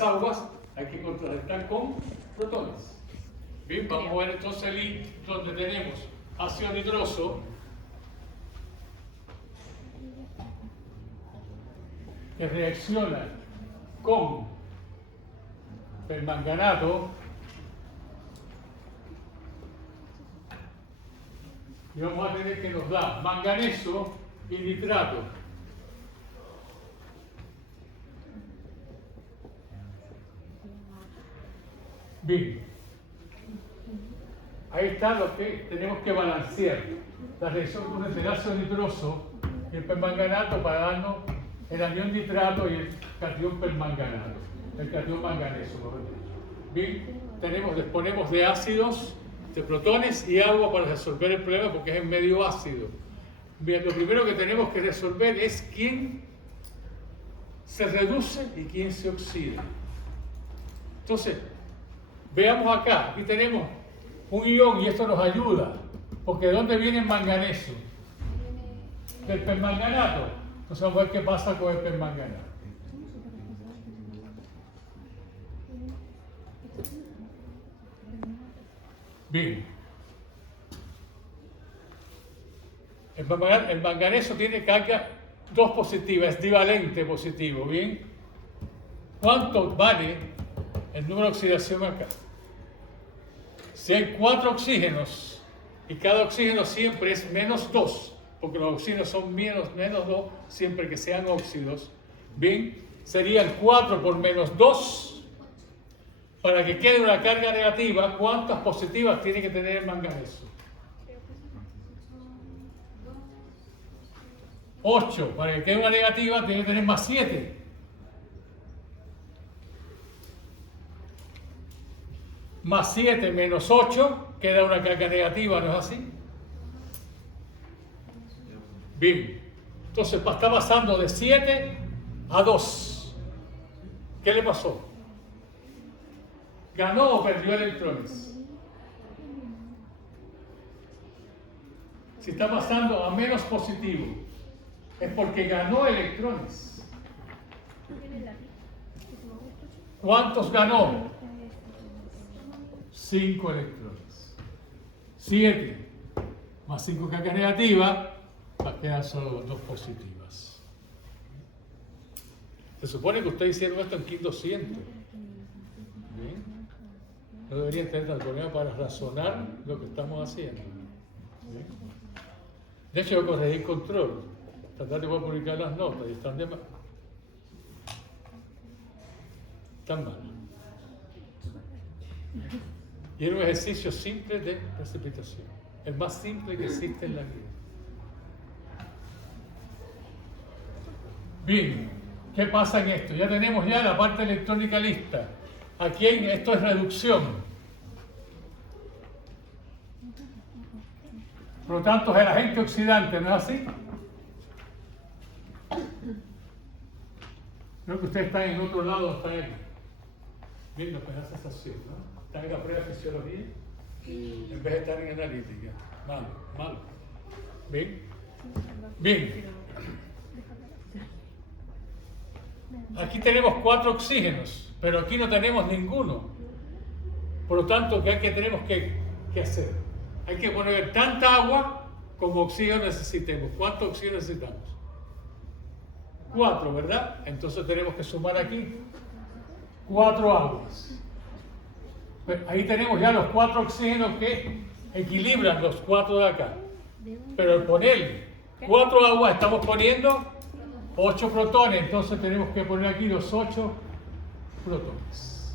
aguas hay que contrarrestar con protones. Bien, vamos a ver entonces el donde tenemos ácido nitroso que reacciona con permanganato y vamos a tener que nos da manganeso y nitrato. Bien, ahí está lo que tenemos que balancear, la reacción con el ácido nitroso y el permanganato para darnos el anión nitrato y el catión permanganato, el catión manganeso, mejor dicho. Bien, disponemos de ácidos, de protones y agua para resolver el problema porque es en medio ácido. Bien, lo primero que tenemos que resolver es quién se reduce y quién se oxida. Entonces, veamos acá, aquí tenemos un ion y esto nos ayuda, porque ¿de dónde viene el manganeso? Del permanganato. Entonces vamos a ver qué pasa con el permanganato. Bien. El manganeso tiene carga 2 positiva, es divalente positivo, ¿bien? ¿Cuánto vale el número de oxidación acá? Si hay 4 oxígenos y cada oxígeno siempre es menos 2, porque los oxígenos son menos 2 siempre que sean óxidos, bien, serían 4 por menos 2. Para que quede una carga negativa, ¿cuántas positivas tiene que tener el manganeso? 8. Para que quede una negativa, tiene que tener más 7. Más 7 menos 8, queda una carga negativa, ¿no es así? Bien. Entonces está pasando de 7 a 2. ¿Qué le pasó? ¿Ganó o perdió electrones? Si está pasando a menos positivo, es porque ganó electrones. ¿Cuántos ganó? 5 electrones. 7 más 5 cargas negativas, va a quedar solo 2 positivas. Se supone que ustedes hicieron esto en 1200. ¿Bien? No deberían tener tanto problema para razonar lo que estamos haciendo. ¿Bien? De hecho, yo corregí el control. Esta tarde voy a publicar las notas y están de mal. Están mal. Y era un ejercicio simple de precipitación. El más simple que existe en la vida. Bien, ¿qué pasa en esto? Ya tenemos la parte electrónica lista. Aquí esto es reducción. Por lo tanto, es el agente oxidante, ¿no es así? Creo que ustedes están en otro lado, están aquí. Bien, nos da sensación, ¿no? Están en la prueba de fisiología en vez de estar en analítica. Malo. Bien. Aquí tenemos 4 oxígenos, pero aquí no tenemos ninguno. Por lo tanto, ¿qué tenemos que hacer? Hay que poner tanta agua como oxígeno necesitemos. ¿Cuánto oxígeno necesitamos? 4, ¿verdad? Entonces tenemos que sumar aquí 4 aguas. Ahí tenemos ya los 4 oxígenos que equilibran los 4 de acá. Pero al poner 4 aguas estamos poniendo 8 protones. Entonces tenemos que poner aquí los 8 protones.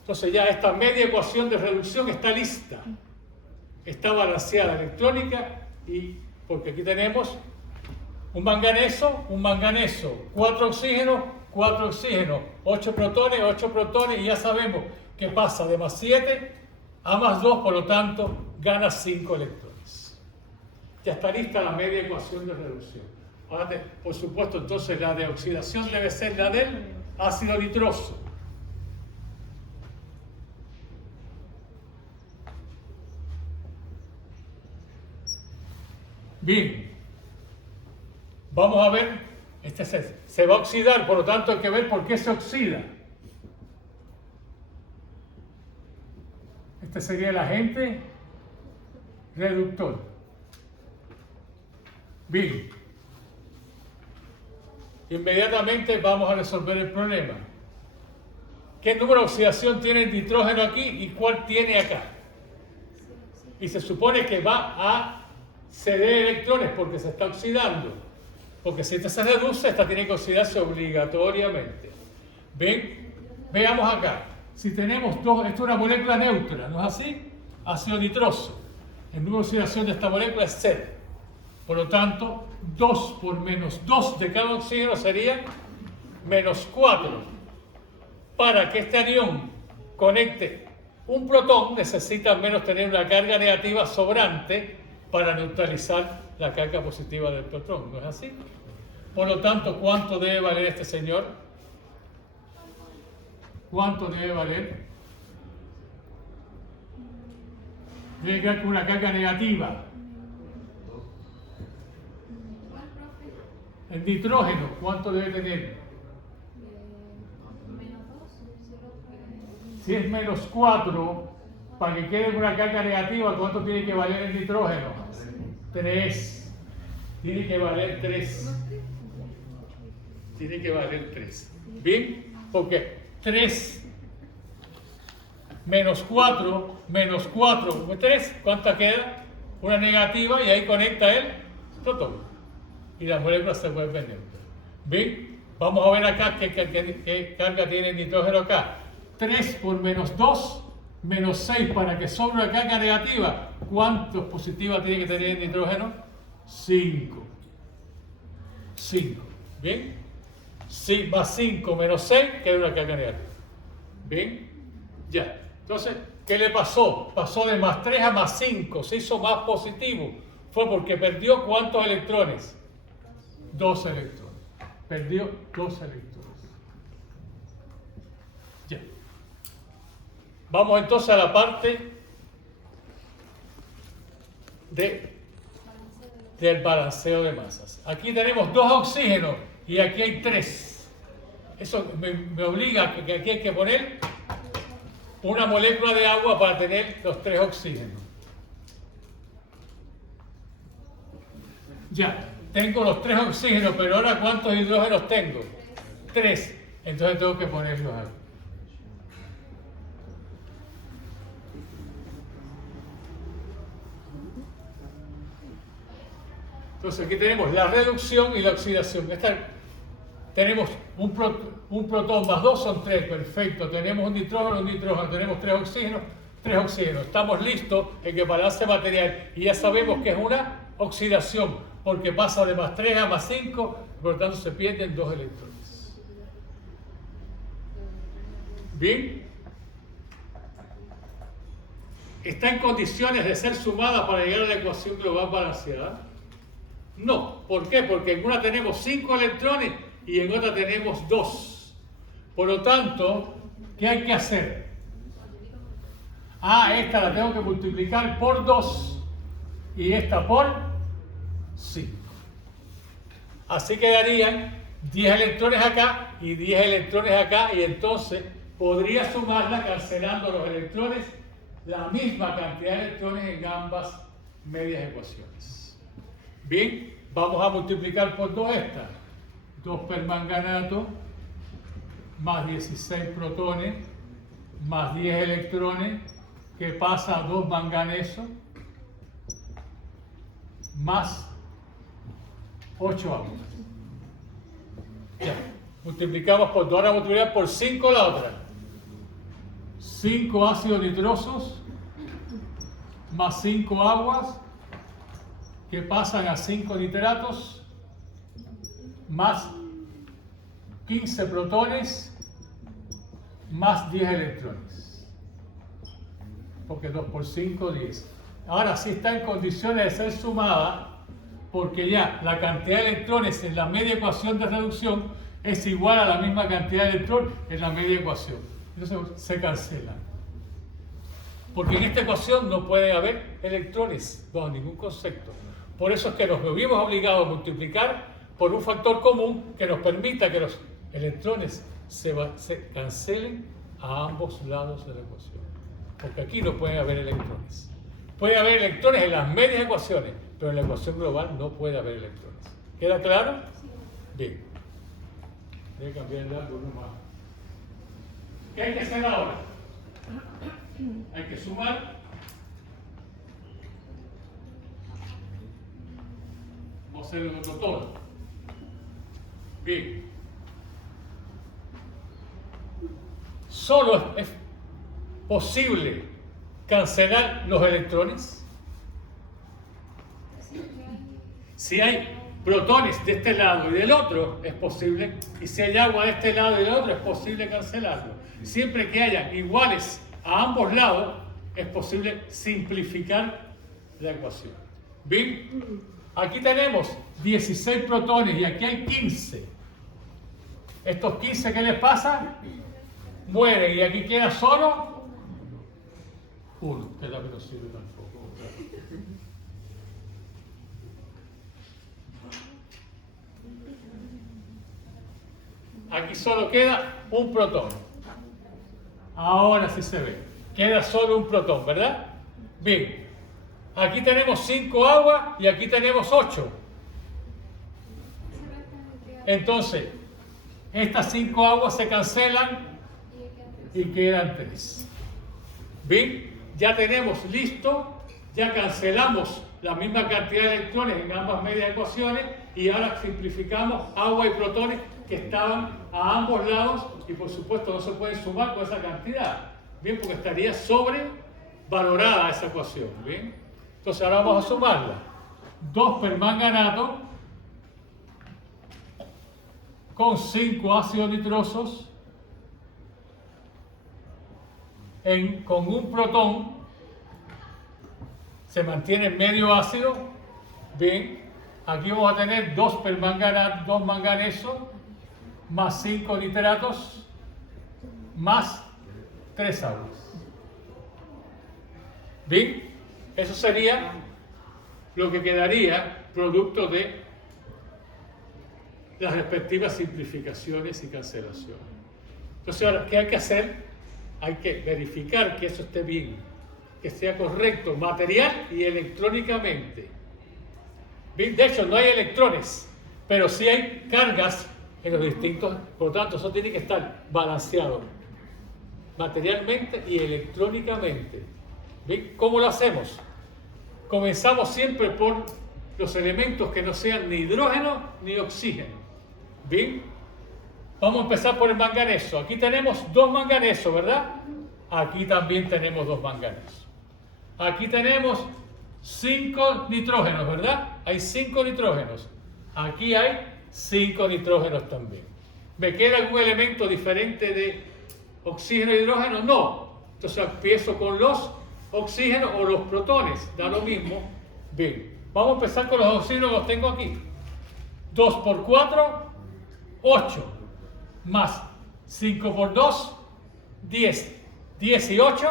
Entonces ya esta media ecuación de reducción está lista. Está balanceada electrónica y porque aquí tenemos un manganeso, 4 oxígenos, 8 protones y ya sabemos que pasa de más 7 a más 2, por lo tanto gana 5 electrones. Ya está lista la media ecuación de reducción. Ahora, por supuesto, entonces la de oxidación debe ser la del ácido nitroso. Bien, vamos a ver Este se va a oxidar, por lo tanto hay que ver por qué se oxida. Este sería el agente reductor. Bien. Inmediatamente vamos a resolver el problema. ¿Qué número de oxidación tiene el nitrógeno aquí y cuál tiene acá? Y se supone que va a ceder electrones porque se está oxidando. Porque si esta se reduce, esta tiene que oxidarse obligatoriamente. ¿Ven? Veamos acá. Si tenemos dos, esto es una molécula neutra, ¿no es así? Ácido nitroso. El número de oxidación de esta molécula es 0. Por lo tanto, 2 por menos 2 de cada oxígeno sería menos 4. Para que este anión conecte un protón, necesita al menos tener una carga negativa sobrante para neutralizar la carga positiva del protón, ¿no es así? Por lo tanto, ¿cuánto debe valer este señor? ¿Cuánto debe valer? Debe quedar con una carga negativa. El nitrógeno, ¿cuánto debe tener? Si es menos 4, para que quede con una carga negativa, ¿cuánto tiene que valer el nitrógeno? 3. Tiene que valer 3. Tiene que valer 3. ¿Bien? Porque 3 menos 4, 3, ¿cuánta queda? Una negativa y ahí conecta el protón. Y la molécula se vuelve neutra. ¿Bien? Vamos a ver acá qué carga tiene el nitrógeno acá. 3 por menos 2, menos 6 para que sobre una carga negativa. ¿Cuántos positivas tiene que tener el nitrógeno? 5. 5. ¿Bien? Sí, más 5 menos 6 queda una carga negativa. ¿Bien? Ya. Entonces, ¿qué le pasó? Pasó de más 3 a más 5. Se hizo más positivo. Fue porque perdió ¿cuántos electrones? 2 electrones. Perdió 2 electrones. Ya. Vamos entonces a la parte del balanceo de masas. Aquí tenemos 2 oxígenos y aquí hay 3. Eso me obliga a que aquí hay que poner una molécula de agua para tener los 3 oxígenos. Ya, tengo los 3 oxígenos, pero ahora ¿cuántos hidrógenos tengo? 3. Entonces tengo que ponerlos aquí. Entonces aquí tenemos la reducción y la oxidación. Tenemos un protón más 2 son 3, perfecto. Tenemos un nitrógeno, tenemos 3 oxígenos, 3 oxígenos. Estamos listos en el balance material y ya sabemos que es una oxidación porque pasa de más 3 a más 5, por lo tanto se pierden 2 electrones. Bien. ¿Está en condiciones de ser sumada para llegar a la ecuación global balanceada? No. ¿Por qué? Porque en una tenemos 5 electrones y en otra tenemos 2. Por lo tanto, ¿qué hay que hacer? Esta la tengo que multiplicar por 2 y esta por 5. Así quedarían 10 electrones acá y 10 electrones acá y entonces podría sumarla cancelando los electrones, la misma cantidad de electrones en ambas medias ecuaciones. Bien, vamos a multiplicar por 2 estas. 2 permanganato más 16 protones más 10 electrones que pasa a 2 manganeso más 8 aguas. Ya, multiplicamos por 2, ahora multiplicar por 5 la otra. 5 ácidos nitrosos más 5 aguas que pasan a 5 nitratos más 15 protones más 10 electrones. Porque 2 por 5, 10. Ahora sí está en condiciones de ser sumada porque ya la cantidad de electrones en la media ecuación de reducción es igual a la misma cantidad de electrones en la media ecuación. Entonces se cancela. Porque en esta ecuación no puede haber electrones bajo ningún concepto. Por eso es que nos vimos obligados a multiplicar por un factor común que nos permita que los electrones se cancelen a ambos lados de la ecuación. Porque aquí no pueden haber electrones. Puede haber electrones en las medias ecuaciones, pero en la ecuación global no puede haber electrones. ¿Queda claro? Bien. Voy a cambiar el lado uno más. ¿Qué hay que hacer ahora? Hay que sumar. Vamos a hacer el otro todo. Bien. Solo es posible cancelar los electrones si hay protones de este lado y del otro, es posible, y si hay agua de este lado y del otro, es posible cancelarlo. Siempre que haya iguales a ambos lados, es posible simplificar la ecuación. Bien, aquí tenemos 16 protones y aquí hay 15. Estos 15, ¿qué les pasa? Mueren, y aquí queda solo uno, que también no sirve tampoco. Aquí solo queda un protón. Ahora sí se ve. Queda solo un protón, ¿verdad? Bien. Aquí tenemos 5 aguas y aquí tenemos 8. Entonces, estas 5 aguas se cancelan y quedan 3. Bien, ya tenemos listo, ya cancelamos la misma cantidad de electrones en ambas medias ecuaciones y ahora simplificamos agua y protones que estaban a ambos lados y por supuesto no se pueden sumar con esa cantidad. Bien, porque estaría sobrevalorada esa ecuación. Bien, entonces ahora vamos a sumarla. 2 permanganato con 5 ácidos nitrosos con un protón, se mantiene medio ácido. Bien, aquí vamos a tener 2 manganesos más 5 nitratos más 3 aguas. Bien, eso sería lo que quedaría producto de las respectivas simplificaciones y cancelaciones. Entonces ahora, ¿qué hay que hacer? Hay que verificar que eso esté bien, que sea correcto material y electrónicamente. Bien, de hecho no hay electrones, pero sí hay cargas en los distintos, por lo tanto eso tiene que estar balanceado materialmente y electrónicamente. ¿Bien? ¿Cómo lo hacemos? Comenzamos siempre por los elementos que no sean ni hidrógeno ni oxígeno. ¿Bien? Vamos a empezar por el manganeso. Aquí tenemos 2 manganesos, ¿verdad? Aquí también tenemos 2 manganesos. Aquí tenemos 5 nitrógenos, ¿verdad? Hay 5 nitrógenos. Aquí hay 5 nitrógenos también. ¿Me queda algún elemento diferente de oxígeno y hidrógeno? No. Entonces empiezo con los oxígenos o los protones. Da lo mismo. Bien. Vamos a empezar con los oxígenos que los tengo aquí. 2 por 4, 8. Más 5 por 2, 10. 18.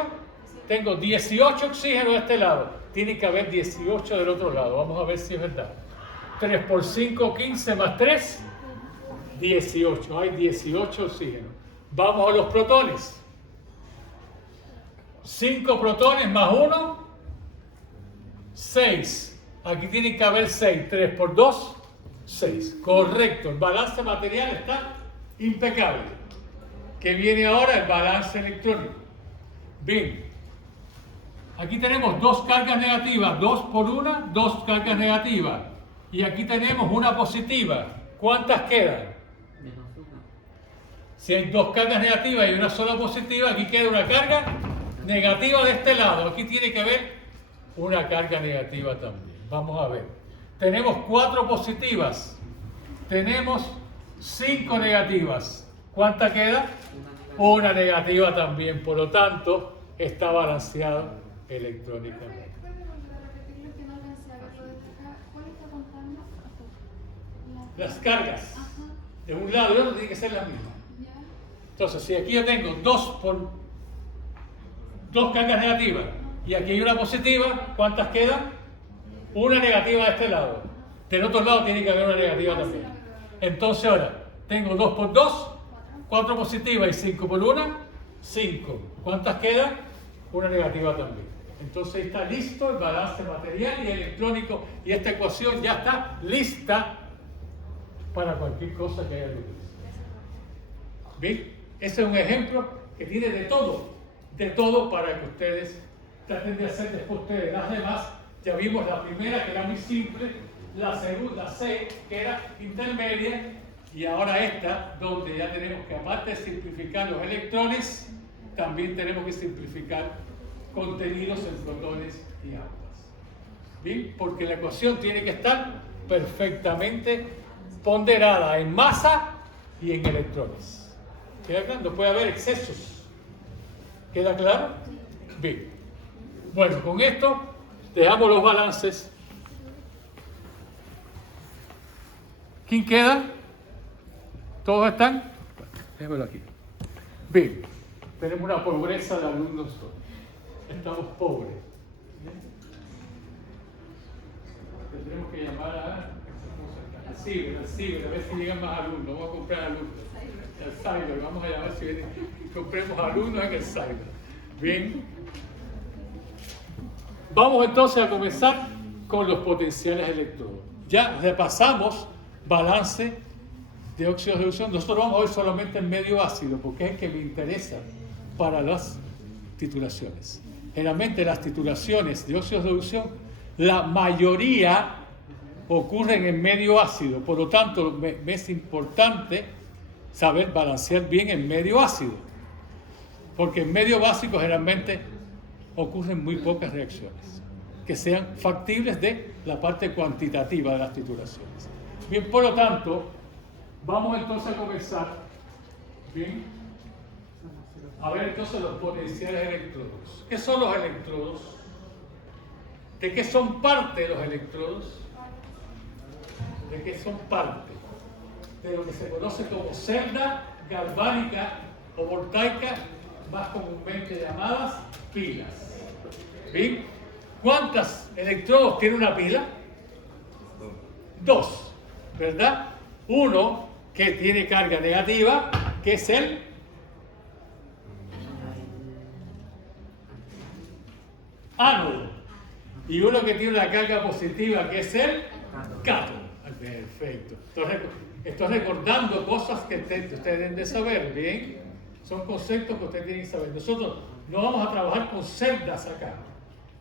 Tengo 18 oxígenos de este lado. Tiene que haber 18 del otro lado. Vamos a ver si es verdad. 3 por 5, 15 más 3, 18. Hay 18 oxígenos. Vamos a los protones. 5 protones más 1, 6. Aquí tiene que haber 6. 3 por 2, 6. Correcto. El balance material está impecable. ¿Qué viene ahora? El balance electrónico. Bien. Aquí tenemos 2 cargas negativas. 2 por 1, 2 cargas negativas. Y aquí tenemos una positiva. ¿Cuántas quedan? Si hay 2 cargas negativas y una sola positiva, aquí queda una carga negativa de este lado. Aquí tiene que haber una carga negativa también. Vamos a ver. Tenemos 4 positivas. Tenemos 5 negativas. ¿Cuánta queda? Una negativa también. Por lo tanto, está balanceado electrónicamente. Las cargas de un lado y del otro tienen que ser las mismas. Entonces, si aquí yo tengo 2 cargas negativas y aquí hay una positiva, ¿cuántas quedan? Una negativa de este lado. Del otro lado tiene que haber una negativa también. Entonces ahora, tengo 2 por 2, 4 positivas y 5 por 1, 5. ¿Cuántas quedan? Una negativa también. Entonces está listo el balance material y electrónico y esta ecuación ya está lista para cualquier cosa que haya que utilizar. ¿Bien? Ese es un ejemplo que tiene de todo para que ustedes traten de hacer después ustedes las demás. Ya vimos la primera que era muy simple, la segunda C que era intermedia y ahora esta donde ya tenemos que aparte de simplificar los electrones, también tenemos que simplificar contenidos en protones y aguas. ¿Bien? Porque la ecuación tiene que estar perfectamente ponderada en masa y en electrones. ¿Queda claro? No puede haber excesos. ¿Queda claro? Bien. Bueno, con esto dejamos los balances. ¿Quién queda? ¿Todos están? Déjamelo aquí. Bien. Tenemos una pobreza de alumnos todos. Estamos pobres. Tendremos que llamar al ciber, a ver si llegan más alumnos. Vamos a comprar alumnos. El cyber, vamos a llamar si vienen. Compremos alumnos en el cyber. Bien. Vamos entonces a comenzar con los potenciales electrodos. Ya repasamos balance de óxidos de reducción. Nosotros vamos a ver solamente el medio ácido porque es el que me interesa para las titulaciones. Generalmente las titulaciones de óxidos de reducción, la mayoría ocurren en medio ácido, por lo tanto me es importante saber balancear bien en medio ácido, porque en medio básico generalmente ocurren muy pocas reacciones que sean factibles de la parte cuantitativa de las titulaciones. Bien, por lo tanto, vamos entonces a comenzar, bien, a ver entonces los potenciales electrodos. ¿Qué son los electrodos? ¿De qué son parte los electrodos? ¿De qué son parte? De lo que se conoce como celda galvánica o voltaica, más comúnmente llamadas pilas. ¿Bien? ¿Cuántos electrodos tiene una pila? 2, ¿verdad? Uno que tiene carga negativa, que es el ánodo, y uno que tiene una carga positiva, que es el cátodo. Perfecto. Estoy recordando cosas que ustedes deben de saber, ¿bien? Son conceptos que ustedes tienen que saber. Nosotros no vamos a trabajar con celdas acá,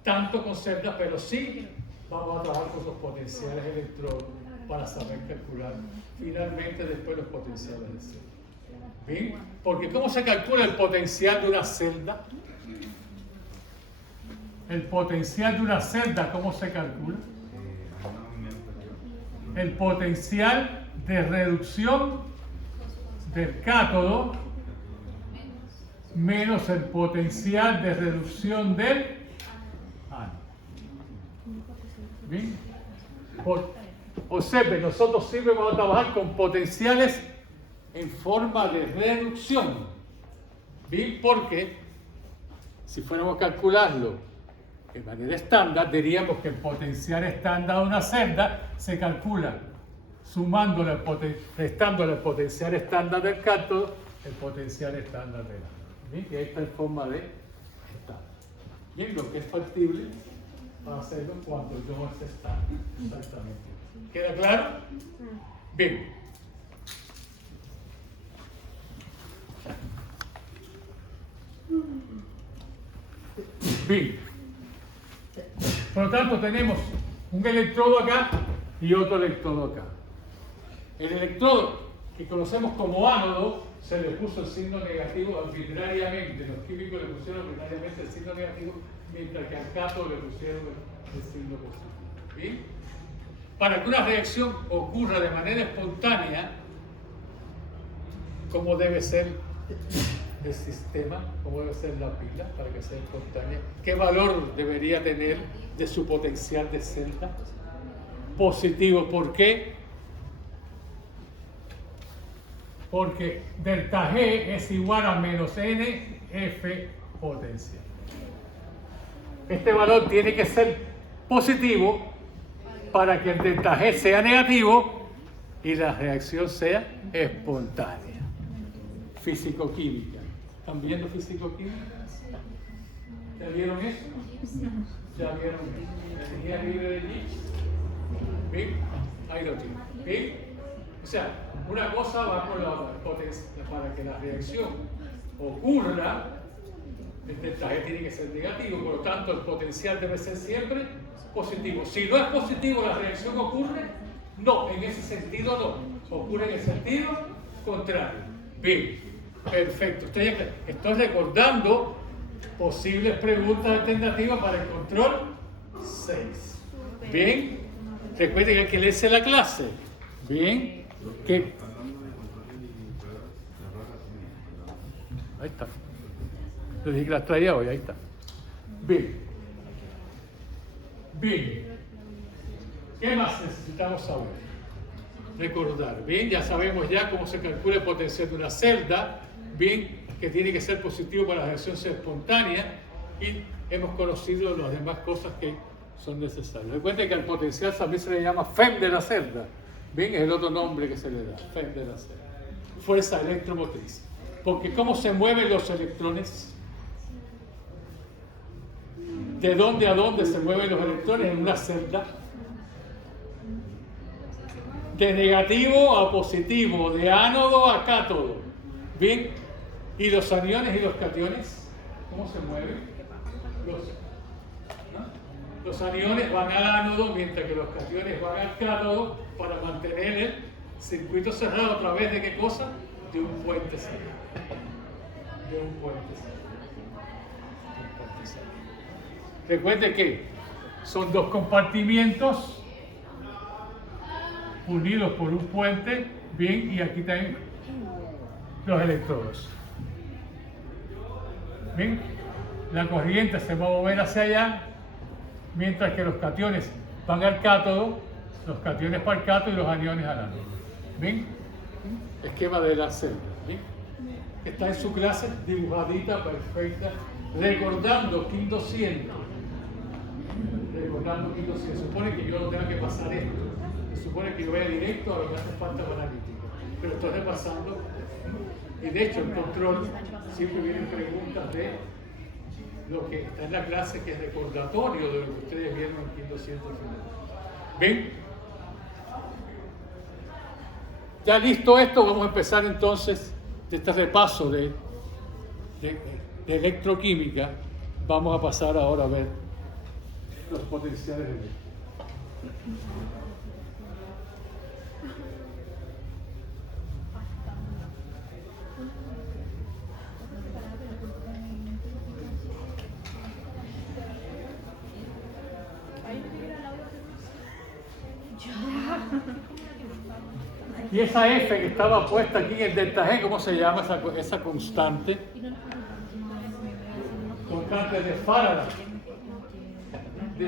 tanto con celdas, pero sí vamos a trabajar con los potenciales electrodos para saber calcular finalmente después los potenciales de celda. ¿Bien? Porque ¿cómo se calcula el potencial de una celda? El potencial de una celda, ¿cómo se calcula? El potencial de reducción del cátodo menos el potencial de reducción del ánodo. ¿Bien? Observen, nosotros siempre vamos a trabajar con potenciales en forma de reducción. ¿Bien? Porque si fuéramos a calcularlo de manera estándar, diríamos que el potencial estándar de una celda se calcula sumándole, restándole el potencial estándar del cátodo, el potencial estándar del ánodo. ¿Bien? Y ahí está en forma de estándar. Bien, lo que es factible para hacerlo cuando no es estándar. Exactamente. ¿Queda claro? Bien. Bien. Por lo tanto, tenemos un electrodo acá y otro electrodo acá. El electrodo que conocemos como ánodo se le puso el signo negativo arbitrariamente. Los químicos le pusieron arbitrariamente el signo negativo, mientras que al cátodo le pusieron el signo positivo. ¿Bien? Para que una reacción ocurra de manera espontánea, como debe ser el sistema, como debe ser la pila para que sea espontánea, qué valor debería tener de su potencial de celda. Positivo. ¿Por qué? Porque delta G es igual a menos NF potencial. Este valor tiene que ser positivo para que el delta G sea negativo y la reacción sea espontánea. Físico-química. ¿Están viendo físico-química? ¿Ya vieron eso? ¿Ya vieron eso? ¿Energía libre de Gibbs? ¿Bien? Ahí lo tienen. ¿Bien? O sea, una cosa va con la potencia. Para que la reacción ocurra, el delta G tiene que ser negativo, por lo tanto el potencial debe ser siempre positivo. Si no es positivo, la reacción ocurre, no, en ese sentido no, ocurre en el sentido contrario. Bien, perfecto. Estoy recordando posibles preguntas alternativas para el control 6. Bien, recuerden que hay que leerse la clase. Bien, ahí está. Les dije que las traía hoy, ahí está. Bien. Bien. ¿Qué más necesitamos saber? Recordar. Bien, ya sabemos ya cómo se calcula el potencial de una celda. Bien, que tiene que ser positivo para la reacción ser espontánea. Y hemos conocido las demás cosas que son necesarias. Recuerden que al potencial también se le llama FEM de la celda. Bien, es el otro nombre que se le da, FEM de la celda. Fuerza electromotriz. Porque ¿cómo se mueven los electrones? ¿De dónde a dónde se mueven los electrones en una celda? De negativo a positivo, de ánodo a cátodo. Bien, ¿y los aniones y los cationes? ¿Cómo se mueven? Los aniones van al ánodo, mientras que los cationes van al cátodo para mantener el circuito cerrado a través de ¿qué cosa? De un puente cerrado. De un puente cerrado. Recuerde que son dos compartimientos unidos por un puente, bien, y aquí están los electrodos. Bien, la corriente se va a mover hacia allá, mientras que los cationes van al cátodo, los cationes para el cátodo y los aniones al ánodo. Bien, esquema de la celda. Bien, está en su clase dibujadita, perfecta, recordando 1200. Recordando 1200. Se supone que yo no tenga que pasar esto. Se supone que yo vaya directo a lo que hace falta para analítico. Pero estoy repasando. Y de hecho, el control siempre vienen preguntas de lo que está en la clase, que es recordatorio de lo que ustedes vieron en 1200. ¿Ven? Ya listo esto, vamos a empezar entonces de este repaso de electroquímica. Vamos a pasar ahora a ver los potenciales eléctricos. Y esa F que estaba puesta aquí en el delta G, ¿cómo se llama esa constante? Constante de Faraday. Que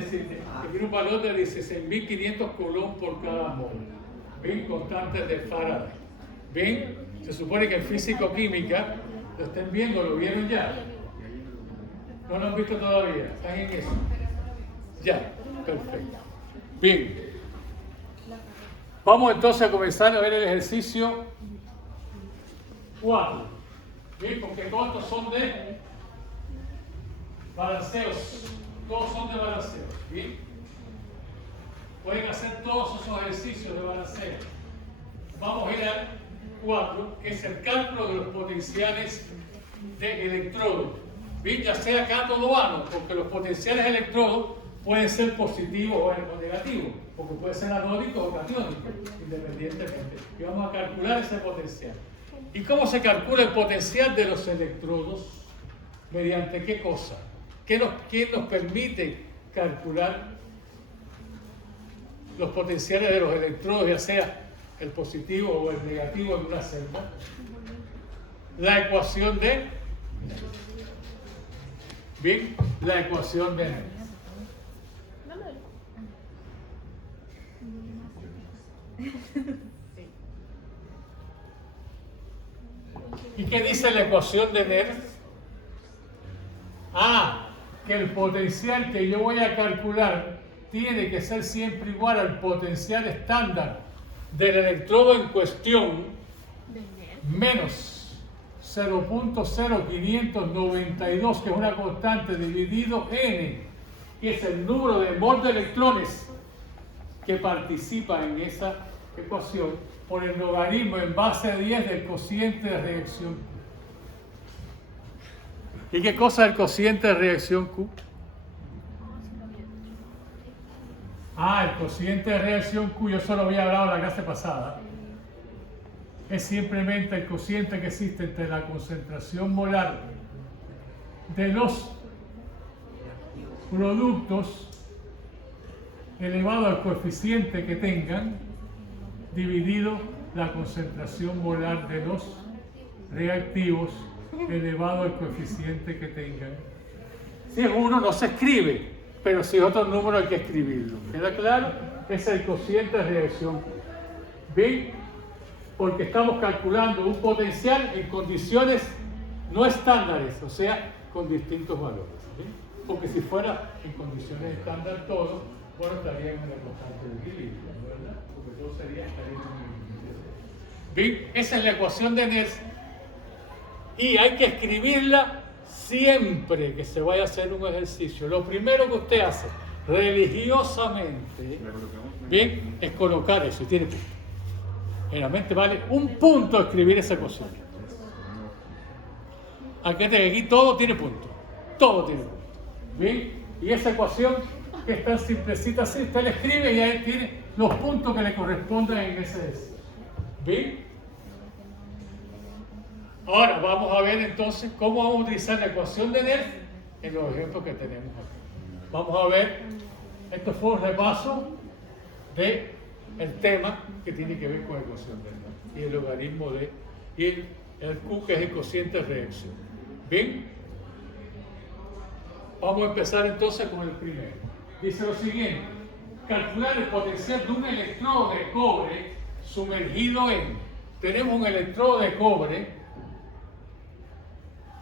tiene un valor de 16.500 coulomb por cada mol. ¿Ven? Constante de Faraday. ¿Ven? Se supone que en físico-química, lo estén viendo, lo vieron ya. No lo han visto todavía. Están en eso. Ya. Perfecto. Bien. Vamos entonces a comenzar a ver el ejercicio 4. Bien, porque todos estos son de balanceos. Todos son de balanceos. Bien. Pueden hacer todos esos ejercicios de balanceo. Vamos a ir al 4, que es el cálculo de los potenciales de electrodos. Bien, ya sea cátodo o ánodo, porque los potenciales de electrodos pueden ser positivos o negativos, porque puede ser anódico o catiónico, independientemente. Y vamos a calcular ese potencial. ¿Y cómo se calcula el potencial de los electrodos? ¿Mediante qué cosa? ¿Quién nos permite calcular los potenciales de los electrodos, ya sea el positivo o el negativo en una celda? La ecuación de... Bien, la ecuación de... ¿Y qué dice la ecuación de Nerf? Que el potencial que yo voy a calcular tiene que ser siempre igual al potencial estándar del electrodo en cuestión menos 0.0592, que es una constante, dividido n, que es el número de mol de electrones que participa en esa ecuación, por el logaritmo en base a 10 del cociente de reacción Q. ¿Y qué cosa es el cociente de reacción Q? El cociente de reacción Q, yo eso lo había hablado en la clase pasada. Es simplemente el cociente que existe entre la concentración molar de los productos elevado al coeficiente que tengan, dividido la concentración molar de los reactivos elevado al coeficiente que tengan. Si es uno no se escribe, pero si es otro número hay que escribirlo. ¿Queda claro? Ese es el cociente de reacción. ¿Bien? Porque estamos calculando un potencial en condiciones no estándares, o sea, con distintos valores. ¿Sí? Porque si fuera en condiciones estándar todo, bueno, estaríamos en la constante de equilibrio, ¿verdad? Porque todo estaría en equilibrio. Bien, esa es la ecuación de Nernst y hay que escribirla siempre que se vaya a hacer un ejercicio. Lo primero que usted hace religiosamente, bien, es colocar eso y tiene punto. Generalmente vale un punto escribir esa ecuación. Aquí todo tiene punto. Todo tiene punto. ¿Bien? Y esa ecuación que es tan simplecita así, usted la escribe y ahí tiene los puntos que le correspondan en ese ejercicio. ¿Bien? Ahora vamos a ver entonces cómo vamos a utilizar la ecuación de Nernst en los ejemplos que tenemos aquí. Vamos a ver, esto fue un repaso de el tema que tiene que ver con la ecuación de Nernst y el logaritmo de y el Q, que es el cociente de reacción. Bien, vamos a empezar entonces con el primero. Dice lo siguiente: calcular el potencial de un electrodo de cobre sumergido en. Tenemos un electrodo de cobre,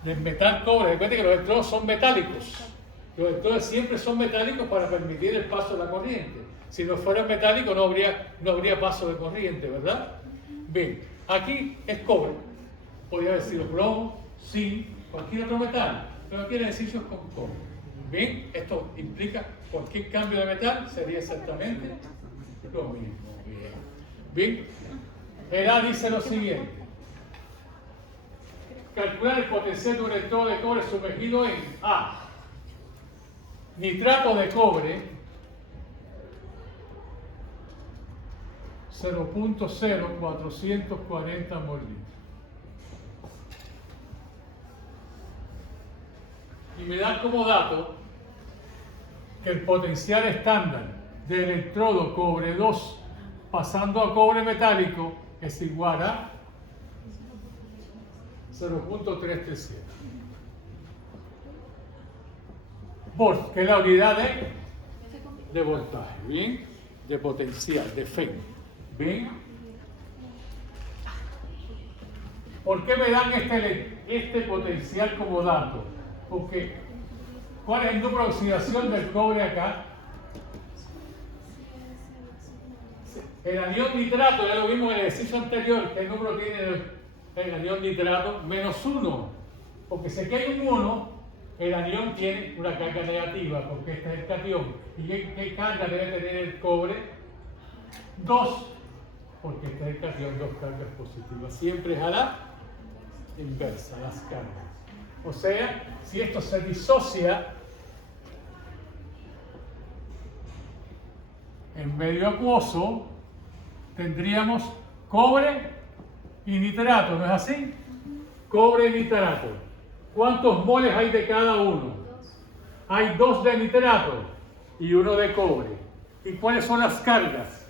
del metal cobre. Recuerden que los electrodos son metálicos. Los electrodos siempre son metálicos para permitir el paso de la corriente. Si no fueran metálicos no habría paso de corriente, ¿verdad? Bien, aquí es cobre. Podría decir plomo, zinc, cualquier otro metal, pero aquí el ejercicio es con cobre. Bien, esto implica cualquier cambio de metal sería exactamente lo mismo. Bien, el A dice lo siguiente: calcular el potencial de un electrodo de cobre sumergido en A. Nitrato de cobre 0.0440 mol litro. Y me dan como dato que el potencial estándar del electrodo cobre 2 pasando a cobre metálico es igual a 0.337 volt, que es la unidad de voltaje, ¿bien? De potencial, de Fenn, ¿bien? ¿Por qué me dan este potencial como dato? Porque, ¿cuál es el número de oxidación del cobre acá? El anión nitrato, ya lo vimos en el ejercicio anterior, que el número tiene el anión nitrato, menos 1. Porque si aquí hay un 1, el anión tiene una carga negativa, porque este es el catión. ¿Y qué carga debe tener el cobre? 2, porque este es el catión, 2 cargas positivas. Siempre es a la inversa, las cargas. O sea, si esto se disocia en medio acuoso, tendríamos cobre y nitrato, ¿no es así? Cobre y nitrato. ¿Cuántos moles hay de cada uno? Hay 2 de nitrato y 1 de cobre. ¿Y cuáles son las cargas?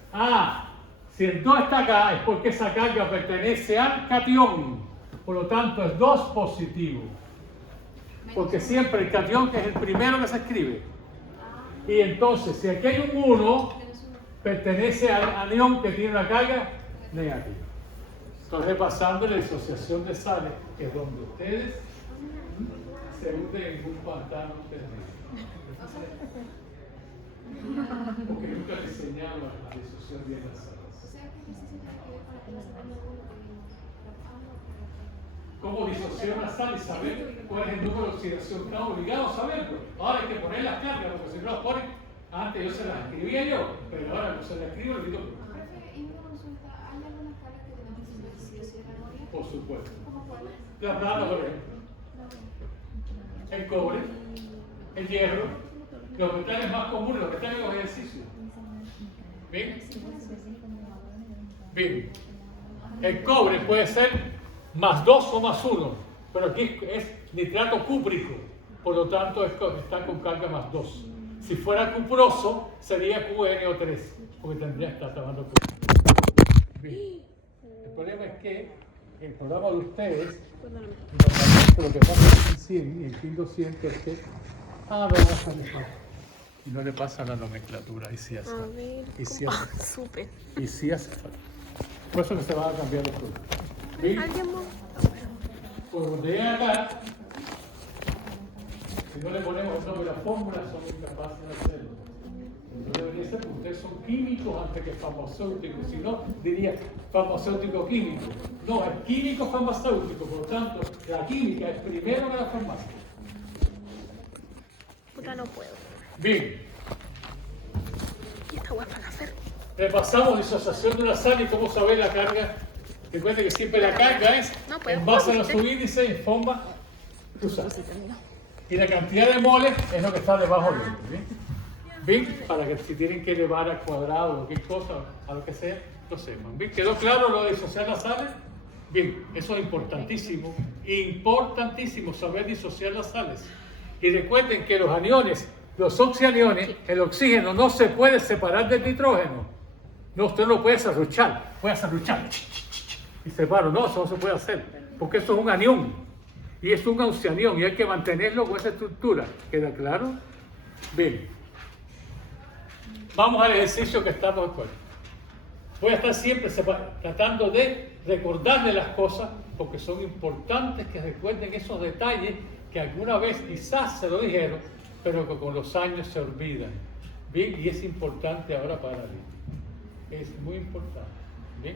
Si el 2 está acá es porque esa carga pertenece al catión. Por lo tanto es 2 positivo. Porque siempre el catión, que es el primero que se escribe. Y entonces, si aquí hay un 1, pertenece al anión que tiene una carga negativa. Entonces, pasando la disociación de sales, que es donde ustedes se hunden en un pantano terrible. Porque nunca he enseñado la disociación de las sales. Cómo disociar una sal y saber cuál es el número de oxidación. Estamos obligados a saberlo. Ahora hay que poner las cargas, porque si no las ponen, antes yo se las escribía yo, pero ahora no se las escribo, le digo. Profe, y una consulta, ¿hay algunas cargas que tenemos que saber sí o sí en la memoria? Por supuesto. ¿Cómo cuáles? La plata, por ejemplo. El cobre, el hierro, los metales más comunes, los que están en los ejercicios. ¿Bien? Bien. El cobre puede ser más 2 o más 1, pero aquí es nitrato cúprico, por lo tanto está con carga más 2. Si fuera cuproso, sería QNO3, porque tendría que estar tomando cupro. Bien. El problema es que el programa de ustedes, normalmente lo que pasa en el 100 y el 1200 es que y no le pasa la nomenclatura, y sí hace falta. Y sí hace falta. Súper. Y sí hace falta. Por eso que se van a cambiar los programas. ¿Sí? ¿Alguien más? Por donde llega acá, si no le ponemos el nombre de la fórmula, son incapaces de hacerlo. No debería ser porque ustedes son químicos antes que farmacéuticos. Si no, diría farmacéutico químico. No, es químico farmacéutico. Por lo tanto, la química es primero que la farmacia. Puta, no puedo. Bien. Y esta hueá para hacer. Repasamos disociación de una sal y cómo saber la carga. Recuerden que siempre la carga es No puedo. en base a los subíndices en forma cruzada. Y la cantidad de moles es lo que está debajo de esto. ¿Bien? Bien, para que si tienen que elevar al cuadrado o cualquier cosa, a lo que sea, lo sepan. ¿Bien? ¿Quedó claro lo de disociar las sales? Bien, eso es importantísimo. Importantísimo saber disociar las sales. Y recuerden que los aniones, los oxianiones, el oxígeno no se puede separar del nitrógeno. No, usted no lo puede serruchar. Puede serruchar y separo. No, eso no se puede hacer. Porque eso es un anión. Y es un oxianión. Y hay que mantenerlo con esa estructura. ¿Queda claro? Bien. Vamos al ejercicio que estamos de acuerdo. Voy a estar siempre tratando de recordarle las cosas porque son importantes que recuerden esos detalles que alguna vez quizás se lo dijeron, pero que con los años se olvidan. Bien, y es importante ahora para mí. Es muy importante. Bien.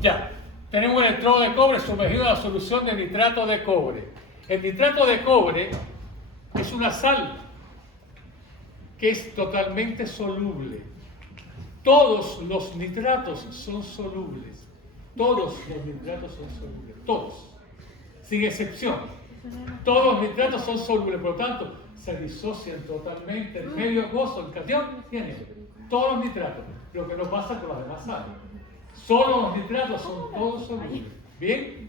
Ya, tenemos un electrodo de cobre sumergido en la solución de nitrato de cobre. El nitrato de cobre es una sal que es totalmente soluble. Todos los nitratos son solubles. Todos los nitratos son solubles. Todos. Sin excepción. Todos los nitratos son solubles. Por lo tanto, se disocian totalmente en medio acuoso, en cation y anhidro. Todos los nitratos. Lo que no pasa con las demás sales. Solo los nitratos son todos solubles. ¿Bien?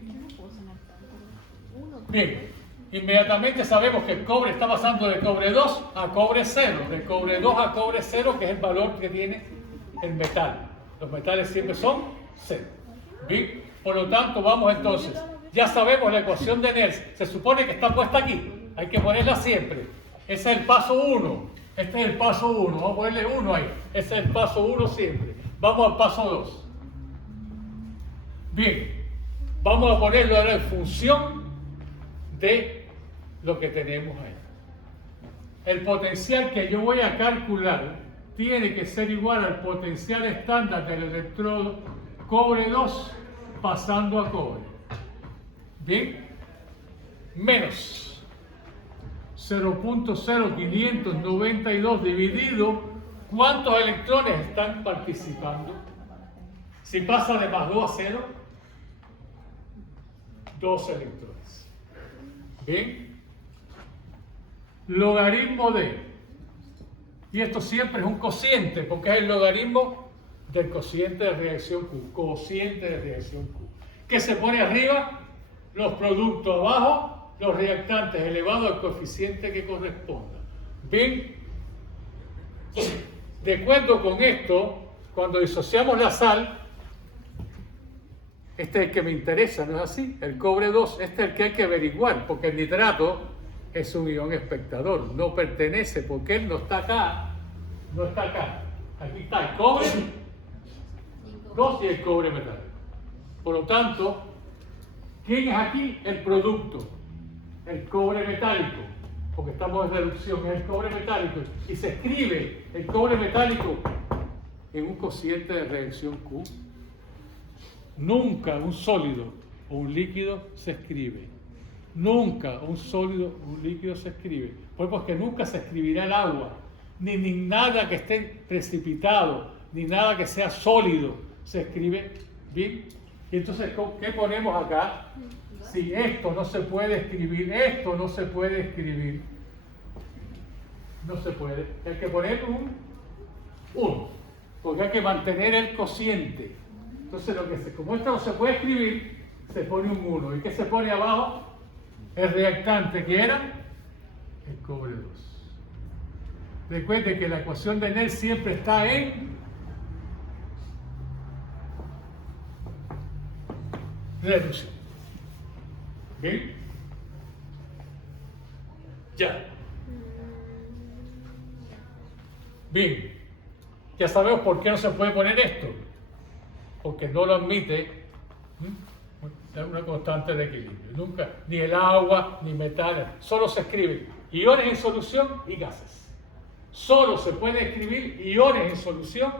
Bien. Inmediatamente sabemos que el cobre está pasando de cobre 2 a cobre 0. De cobre 2 a cobre 0, que es el valor que tiene el metal. Los metales siempre son 0. ¿Bien? Por lo tanto, vamos entonces. Ya sabemos la ecuación de Nernst. Se supone que está puesta aquí. Hay que ponerla siempre. Ese es el paso 1. Este es el paso 1. Vamos a ponerle 1 ahí. Ese es el paso 1 siempre. Vamos al paso 2. Bien. Vamos a ponerlo ahora en función de lo que tenemos ahí. El potencial que yo voy a calcular tiene que ser igual al potencial estándar del electrodo cobre 2 pasando a cobre. Bien, menos 0.0592 dividido cuántos electrones están participando. Si pasa de más 2 a 0, 2 electrones. Bien, logaritmo de, y esto siempre es un cociente porque es el logaritmo del cociente de reacción Q, cociente de reacción Q, que se pone arriba, los productos abajo, los reactantes elevado al coeficiente que corresponda. Bien, de acuerdo con esto, cuando disociamos la sal, este es el que me interesa, ¿no es así? El cobre 2, este es el que hay que averiguar, porque el nitrato es un ion espectador, no pertenece, porque él no está acá, no está acá. Aquí está el cobre 2 y el cobre metálico. Por lo tanto, ¿quién es aquí el producto? El cobre metálico, porque estamos en reducción, es el cobre metálico. Y se escribe el cobre metálico en un cociente de reacción Q. Nunca un sólido o un líquido se escribe. Nunca un sólido o un líquido se escribe. Pues porque nunca se escribirá el agua, ni nada que esté precipitado, ni nada que sea sólido se escribe. ¿Bien? Y entonces, ¿qué ponemos acá? Si esto no se puede escribir, esto no se puede escribir, no se puede. Hay que poner un 1, porque hay que mantener el cociente. Entonces, como esto no se puede escribir, se pone un 1. ¿Y qué se pone abajo? El reactante, que era el cobre 2. Recuerde que la ecuación de Néel siempre está en reducción. ¿Bien? Ya. Bien. Ya sabemos por qué no se puede poner esto. Porque no lo admite una constante de equilibrio. Nunca, ni el agua, ni metales. Solo se escriben iones en solución y gases. Solo se puede escribir iones en solución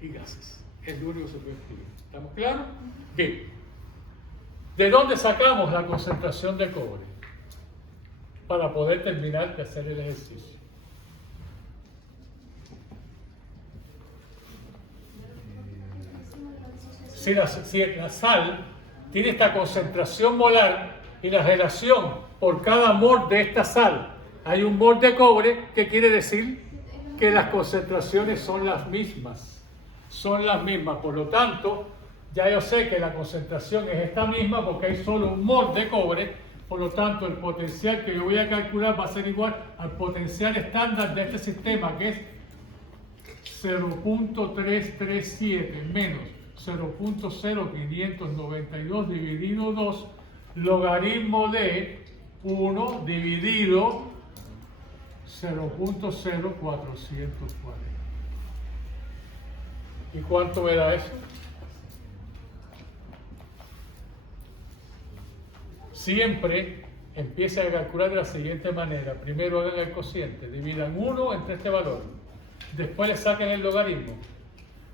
y gases. Es lo único que se puede escribir. ¿Estamos claros? Bien. ¿De dónde sacamos la concentración de cobre? Para poder terminar de hacer el ejercicio. Si la sal tiene esta concentración molar y la relación por cada mol de esta sal, hay un mol de cobre, ¿qué quiere decir? Que las concentraciones son las mismas. Son las mismas. Por lo tanto, ya yo sé que la concentración es esta misma porque hay solo un mol de cobre. Por lo tanto, el potencial que yo voy a calcular va a ser igual al potencial estándar de este sistema, que es 0.337 menos 0.0592 dividido 2, logaritmo de 1 dividido 0.0440. ¿Y cuánto me da eso? Siempre empiecen a calcular de la siguiente manera. Primero hagan el cociente, dividan 1 entre este valor, después le saquen el logaritmo,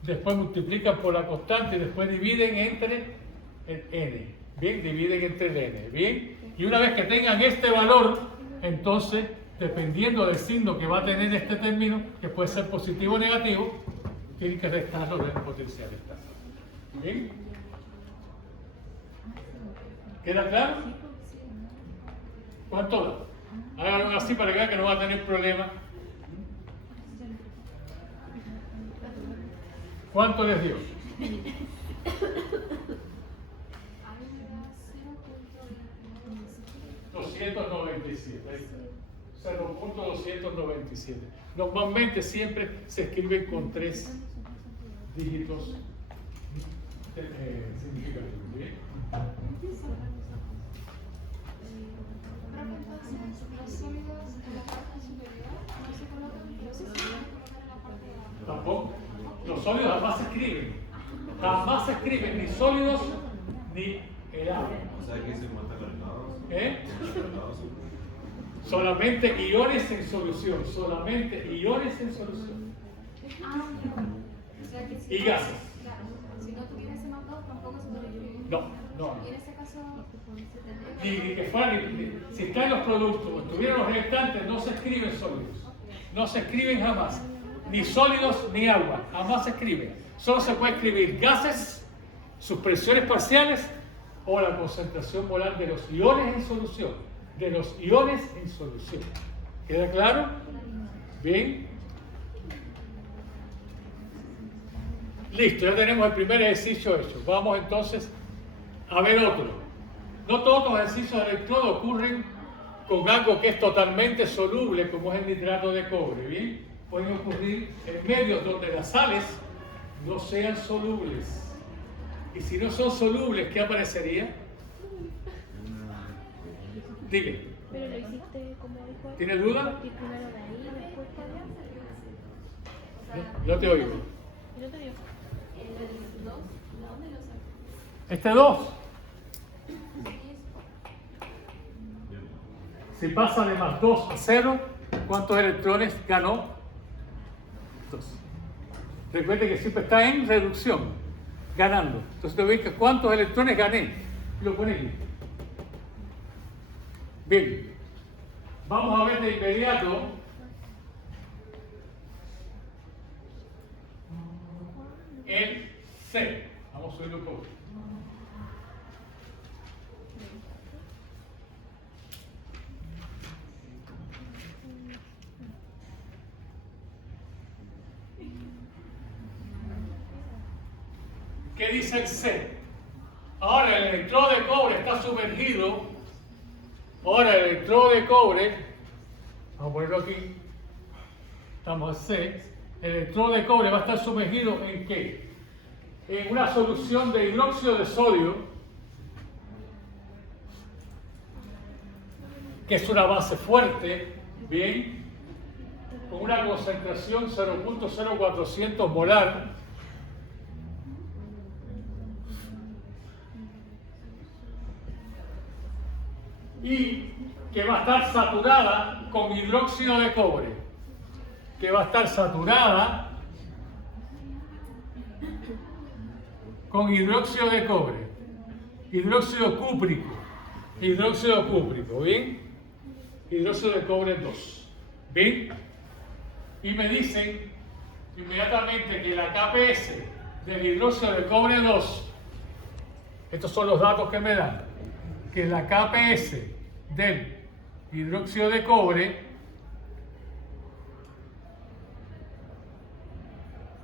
después multiplican por la constante y después dividen entre el n. Bien, dividen entre el n. Bien, y una vez que tengan este valor, entonces, dependiendo del signo que va a tener este término, que puede ser positivo o negativo, tienen que restarlo del potencial estándar. Bien, ¿queda claro? ¿Cuánto da? Háganlo así para que vean que no va a tener problema. ¿Cuánto les dio? 297. 0.297. Normalmente siempre se escriben con 3 dígitos significativos. ¿Bien? Los sólidos en la parte superior no se colocan, pero sí se pueden colocar en la parte de abajo. Tampoco. Los sólidos jamás se escriben. Jamás se escriben ni sólidos ni helados. O sea, que se muestran los lados. Solamente iones en solución. Solamente iones en solución. O sea que si Y gases. Claro, si no tuviera ese más 2, tampoco se puede escribir. No. Y en ese caso, Ni que fuera, si están los productos o estuvieran los reactantes, no se escriben sólidos. No se escriben jamás. Ni sólidos ni agua. Jamás se escriben. Solo se puede escribir gases, sus presiones parciales o la concentración molar de los iones en solución. De los iones en solución. ¿Queda claro? Bien. Listo, ya tenemos el primer ejercicio hecho. Vamos entonces a ver otro. No todos los ejercicios de electrodo ocurren con algo que es totalmente soluble, como es el nitrato de cobre. Bien, pueden ocurrir en medios donde las sales no sean solubles. Y si no son solubles, ¿qué aparecería? Dile. Pero lo hiciste como dijo él. ¿Tienes duda? Y primero de ahí, después para allá. No te oigo. Y no te dio. el 2, ¿de dónde lo saco? Este 2. Si pasa de más 2 a 0, ¿cuántos electrones ganó? 2. Recuerde que siempre está en reducción, ganando. Entonces te veis que cuántos electrones gané. Lo pone aquí. Bien. Vamos a ver de inmediato el C. Vamos a subirlo un poco. ¿Qué dice el C? Ahora el electrodo de cobre está sumergido. Ahora el electrodo de cobre, vamos a ponerlo aquí, estamos en C. El electrodo de cobre va a estar sumergido ¿en qué? En una solución de hidróxido de sodio, que es una base fuerte, bien, con una concentración 0.0400 molar. Y que va a estar saturada con hidróxido de cobre, que va a estar saturada con hidróxido de cobre, hidróxido cúprico, ¿bien? Hidróxido de cobre 2, ¿bien? Y me dicen inmediatamente que la KPS del hidróxido de cobre 2, estos son los datos que me dan, que la KPS del hidróxido de cobre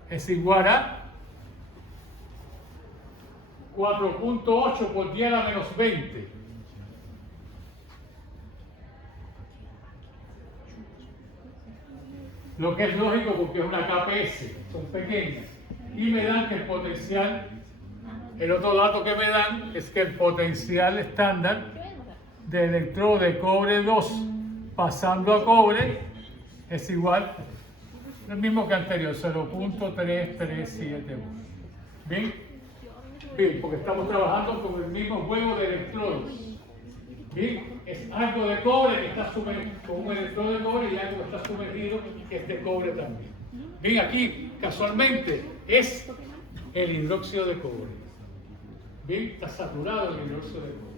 es igual a 4.8 por 10 a la menos 20. Lo que es lógico porque es una KPS, son pequeñas. Y me dan que el potencial, el otro dato que me dan es que el potencial estándar de electrodo de cobre 2 pasando a cobre es igual al mismo que anterior, 0.337. ¿Bien? Bien, porque estamos trabajando con el mismo juego de electrodos. ¿Bien? Es algo de cobre que está sumergido, con un electrodo de cobre y algo que está sumergido que es de cobre también. Bien, aquí casualmente es el hidróxido de cobre. Bien, está saturado el hidróxido de cobre.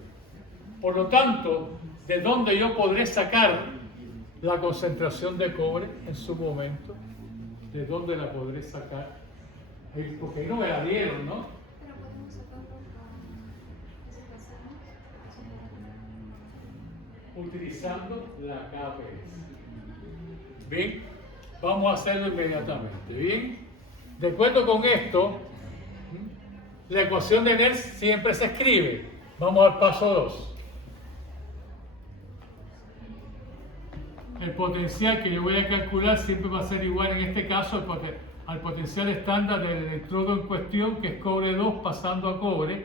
Por lo tanto, ¿de dónde yo podré sacar la concentración de cobre en su momento? ¿De dónde la podré sacar? Porque ahí no me la dieron, ¿no? Pero podemos sacarlo con Utilizando la KPS. Bien, vamos a hacerlo inmediatamente. Bien, de acuerdo con esto, la ecuación de Nernst siempre se escribe. Vamos al paso 2. El potencial que yo voy a calcular siempre va a ser igual en este caso al potencial estándar del electrodo en cuestión, que es cobre 2 pasando a cobre,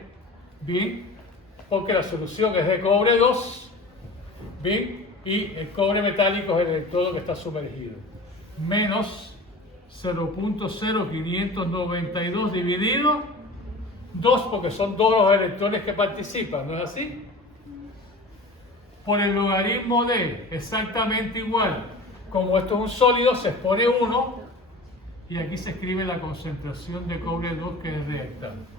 bien, porque la solución es de cobre 2, bien, y el cobre metálico es el electrodo que está sumergido, menos 0.0592 dividido 2, porque son todos los electrones que participan, ¿no es así? Por el logaritmo de exactamente igual. Como esto es un sólido, se expone 1 y aquí se escribe la concentración de cobre 2 que es reactante.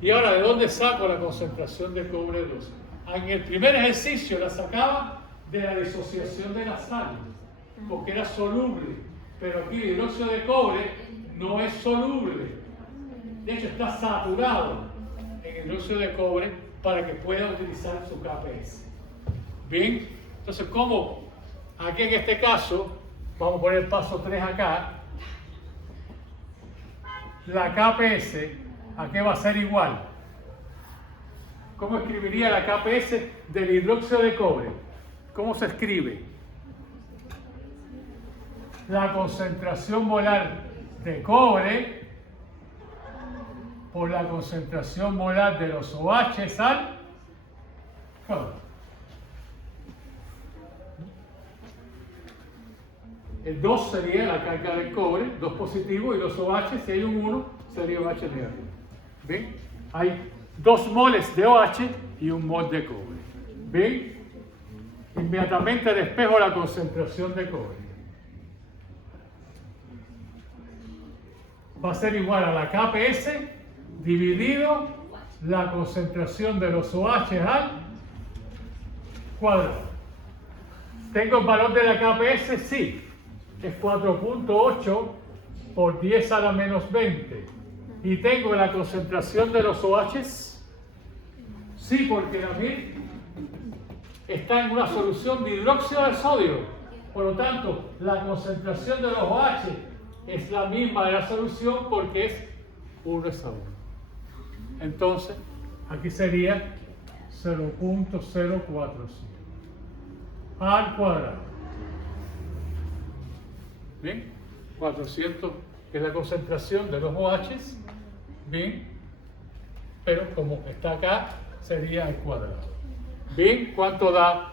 Y ahora, ¿de dónde saco la concentración de cobre 2? En el primer ejercicio la sacaba de la disociación de la sal, porque era soluble, pero aquí el hidróxido de cobre no es soluble. De hecho, está saturado en el hidróxido de cobre para que pueda utilizar su KPS. Bien, entonces, ¿cómo? Aquí en este caso, vamos a poner el paso 3 acá. La KPS, ¿a qué va a ser igual? ¿Cómo escribiría la KPS del hidróxido de cobre? ¿Cómo se escribe? La concentración molar de cobre por la concentración molar de los OH al cobre. El 2 sería la carga del cobre, 2 positivo, y los OH, si hay un 1, sería OH negativo. ¿Ven? Hay 2 moles de OH y 1 mol de cobre. ¿Ven? Inmediatamente despejo la concentración de cobre. va a ser igual a la KPS dividido la concentración de los OH al cuadrado. ¿Tengo el valor de la KPS? Sí. Es 4.8 por 10 a la menos 20. ¿Y tengo la concentración de los OHs? Sí, porque la MIR está en una solución de hidróxido de sodio. Por lo tanto, la concentración de los OH es la misma de la solución porque es 1:1. Entonces, aquí sería 0.045 al cuadrado. Bien, 400 que es la concentración de los OHs. Bien, pero como está acá, sería al cuadrado. Bien, ¿cuánto da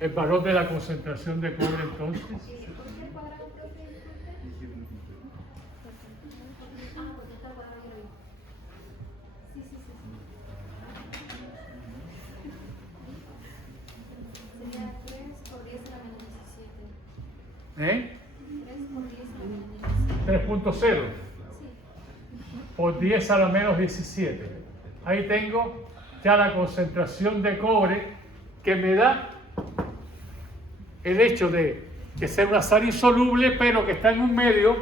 el valor de la concentración de cobre entonces? ¿Por qué el cuadrado, profe? Disculpe. Ah, porque está al cuadrado, yo lo vi. Sí, sí, sí, sí. Sería 3 por 10 a la menos 17. ¿Eh? 3 por 10 a la menos 17. 3.0 Sí. por 10 a la menos 17. Ahí tengo ya la concentración de cobre que me da el hecho de que sea una sal insoluble, pero que está en un medio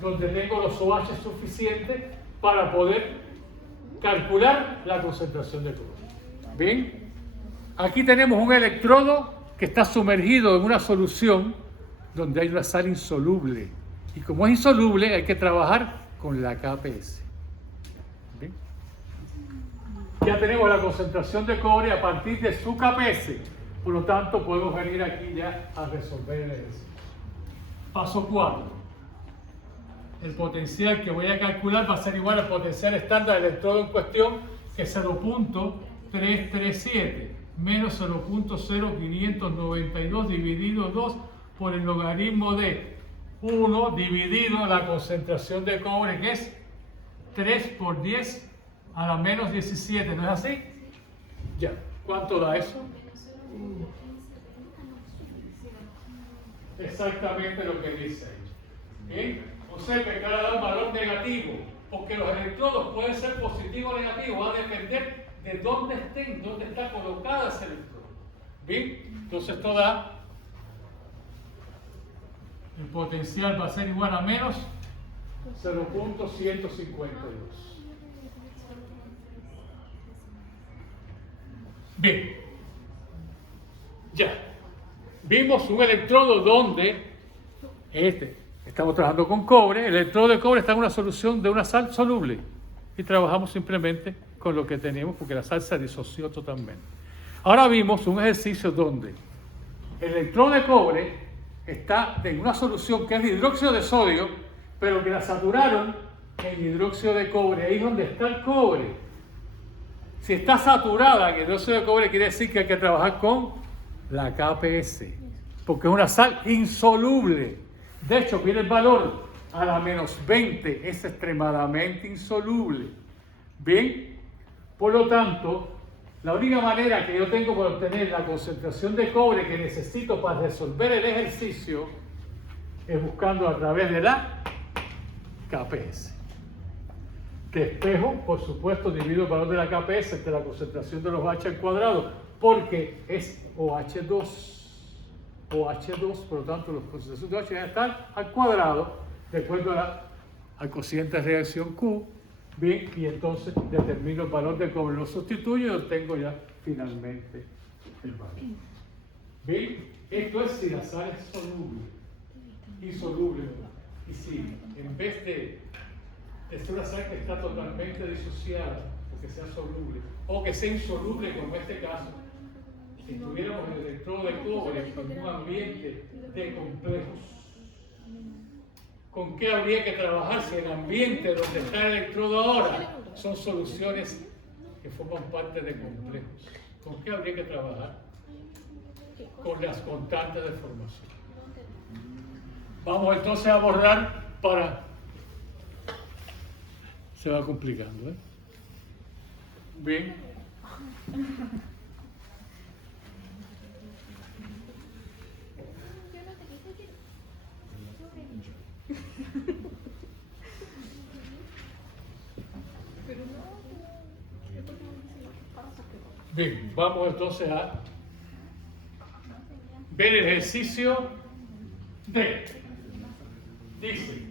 donde tengo los OH suficientes para poder calcular la concentración de cobre. Bien, aquí tenemos un electrodo que está sumergido en una solución donde hay una sal insoluble. Y como es insoluble, hay que trabajar con la KPS. ¿Bien? Ya tenemos la concentración de cobre a partir de su KPS. Por lo tanto, podemos venir aquí ya a resolver el ejercicio. Paso 4. El potencial que voy a calcular va a ser igual al potencial estándar del electrodo en cuestión, que es 0.337 menos 0.0592 dividido 2 por el logaritmo de 1 dividido la concentración de cobre, que es 3 por 10 a la menos 17. ¿No es así? Ya. ¿Cuánto da eso? Exactamente lo que dice ahí. ¿Bien? O sea que acá da un valor negativo, porque los electrodos pueden ser positivos o negativos, va a depender de dónde estén, dónde está colocada ese electrodo. ¿Bien? Entonces esto da, el potencial va a ser igual a menos 0.152. Bien, ya. Vimos un electrodo donde estamos trabajando con cobre. El electrodo de cobre está en una solución de una sal soluble y trabajamos simplemente con lo que tenemos porque la sal se disoció totalmente. Ahora vimos un ejercicio donde el electrodo de cobre está en una solución que es de hidróxido de sodio, pero que la saturaron en hidróxido de cobre. Ahí es donde está el cobre. Si está saturada en hidróxido de cobre, quiere decir que hay que trabajar con la KPS, porque es una sal insoluble. De hecho, viene el valor a la menos 20, es extremadamente insoluble. Bien, por lo tanto, la única manera que yo tengo para obtener la concentración de cobre que necesito para resolver el ejercicio es buscando a través de la KPS. Despejo, por supuesto, divido el valor de la KPS entre la concentración de los OH al cuadrado, porque es OH2. OH2, por lo tanto, la concentración de OH van a estar al cuadrado, de acuerdo al cociente de reacción Q. Bien, y entonces determino el valor de cobre, lo sustituyo y obtengo ya finalmente el valor. Bien, esto es si la sal es soluble, insoluble. Y si en vez de ser una sal que está totalmente disociada, o que sea soluble, o que sea insoluble, como en este caso, si tuviéramos el electrodo de cobre en un ambiente de complejos, ¿con qué habría que trabajar si el ambiente donde está el electrodo ahora son soluciones que forman parte de complejos? ¿Con qué habría que trabajar? Con las constantes de formación. Vamos entonces a borrar para... Se va complicando, ¿eh? Bien. Bien, vamos entonces a ver el ejercicio D. Dice,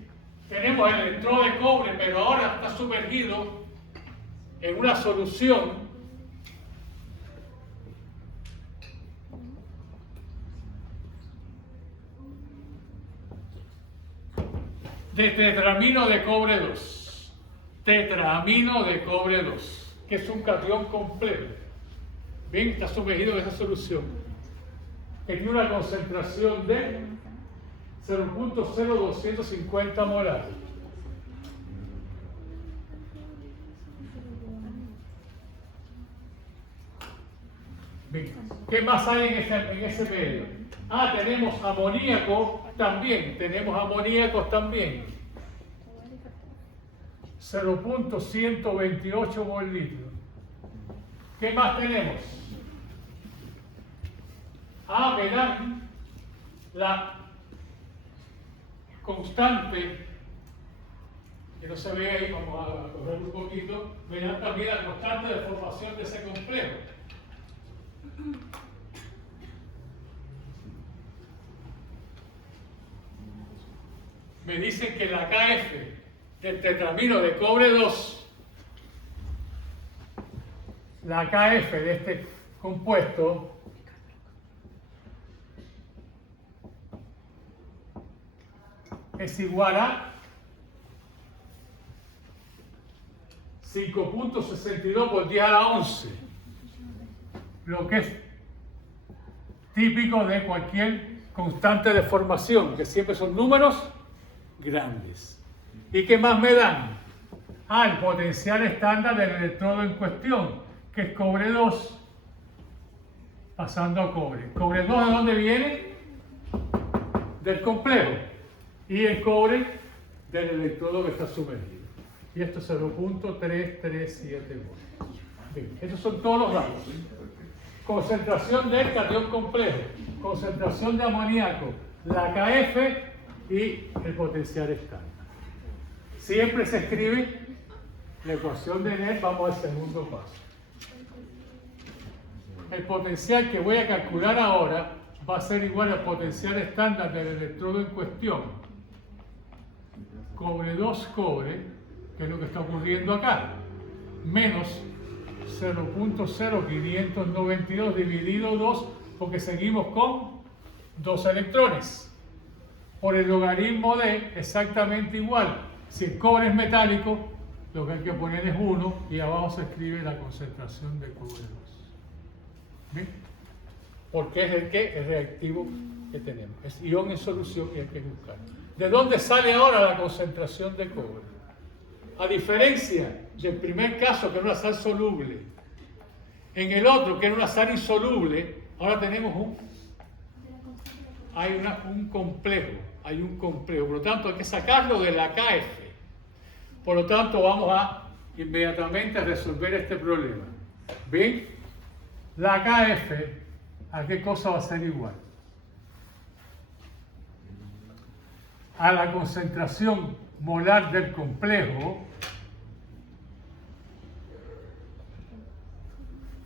tenemos el electrodo de cobre, pero ahora está sumergido en una solución de tetramino de cobre 2. Tetramino de cobre 2, que es un catión complejo. Bien, está sumergido en esa solución. Tiene una concentración de 0.0250 molar. Bien, ¿qué más hay en ese medio? Tenemos amoníaco también. Tenemos amoníacos también. 0.128 mol litro. ¿Qué más tenemos? Me dan la constante, que no se ve ahí, vamos a correr un poquito, me dan también la constante de formación de ese complejo. Me dicen que la KF del tetramino de cobre 2, la KF de este compuesto, es igual a 5.62 por 10 a la 11, lo que es típico de cualquier constante de formación, que siempre son números grandes. ¿Y qué más me dan? El potencial estándar del electrodo en cuestión, que es cobre 2 pasando a cobre. ¿Cobre 2 de dónde viene? Del complejo. Y el cobre del electrodo que está sumergido. Y esto es 0.337 mol. Bien, estos son todos los datos. Concentración del catión complejo, concentración de amoníaco, la KF y el potencial estándar. Siempre se escribe la ecuación de NET. Vamos al segundo paso. El potencial que voy a calcular ahora va a ser igual al potencial estándar del electrodo en cuestión. Cobre 2 cobre, que es lo que está ocurriendo acá, menos 0.0592 dividido 2, porque seguimos con 2 electrones, por el logaritmo de exactamente igual. Si el cobre es metálico, lo que hay que poner es 1 y abajo se escribe la concentración de cobre 2. ¿Bien? Porque es el reactivo que tenemos. Es ion en solución y hay que buscar. ¿De dónde sale ahora la concentración de cobre? A diferencia del primer caso, que era una sal soluble, en el otro, que era una sal insoluble, ahora tenemos un complejo. Hay un complejo. Por lo tanto, hay que sacarlo de la KF. Por lo tanto, vamos a inmediatamente a resolver este problema. ¿Bien? La KF, ¿a qué cosa va a ser igual? A la concentración molar del complejo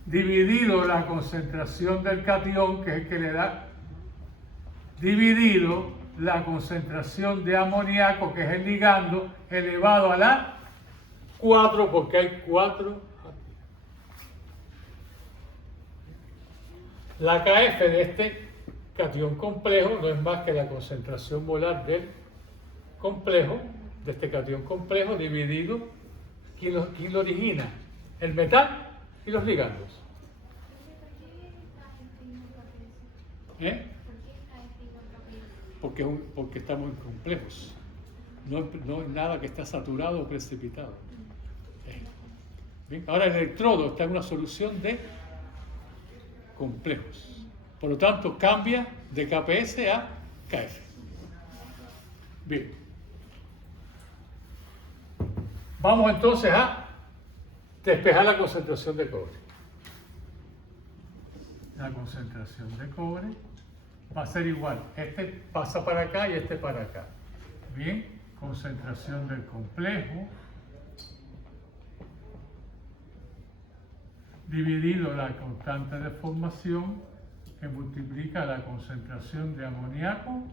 dividido la concentración del catión, que es el que le da, dividido la concentración de amoníaco, que es el ligando, elevado a la 4, porque hay 4 aquí. La KF de este catión complejo no es más que la concentración molar del complejo, de este catión complejo, dividido, ¿quién lo origina? El metal y los ligandos. Porque estamos en complejos. No es nada que está saturado o precipitado. Bien, ahora el electrodo está en una solución de complejos. Por lo tanto, cambia de KPS a KF. Bien. Vamos entonces a despejar la concentración de cobre. La concentración de cobre va a ser igual. Este pasa para acá y este para acá. Bien, concentración del complejo dividido la constante de formación que multiplica la concentración de amoníaco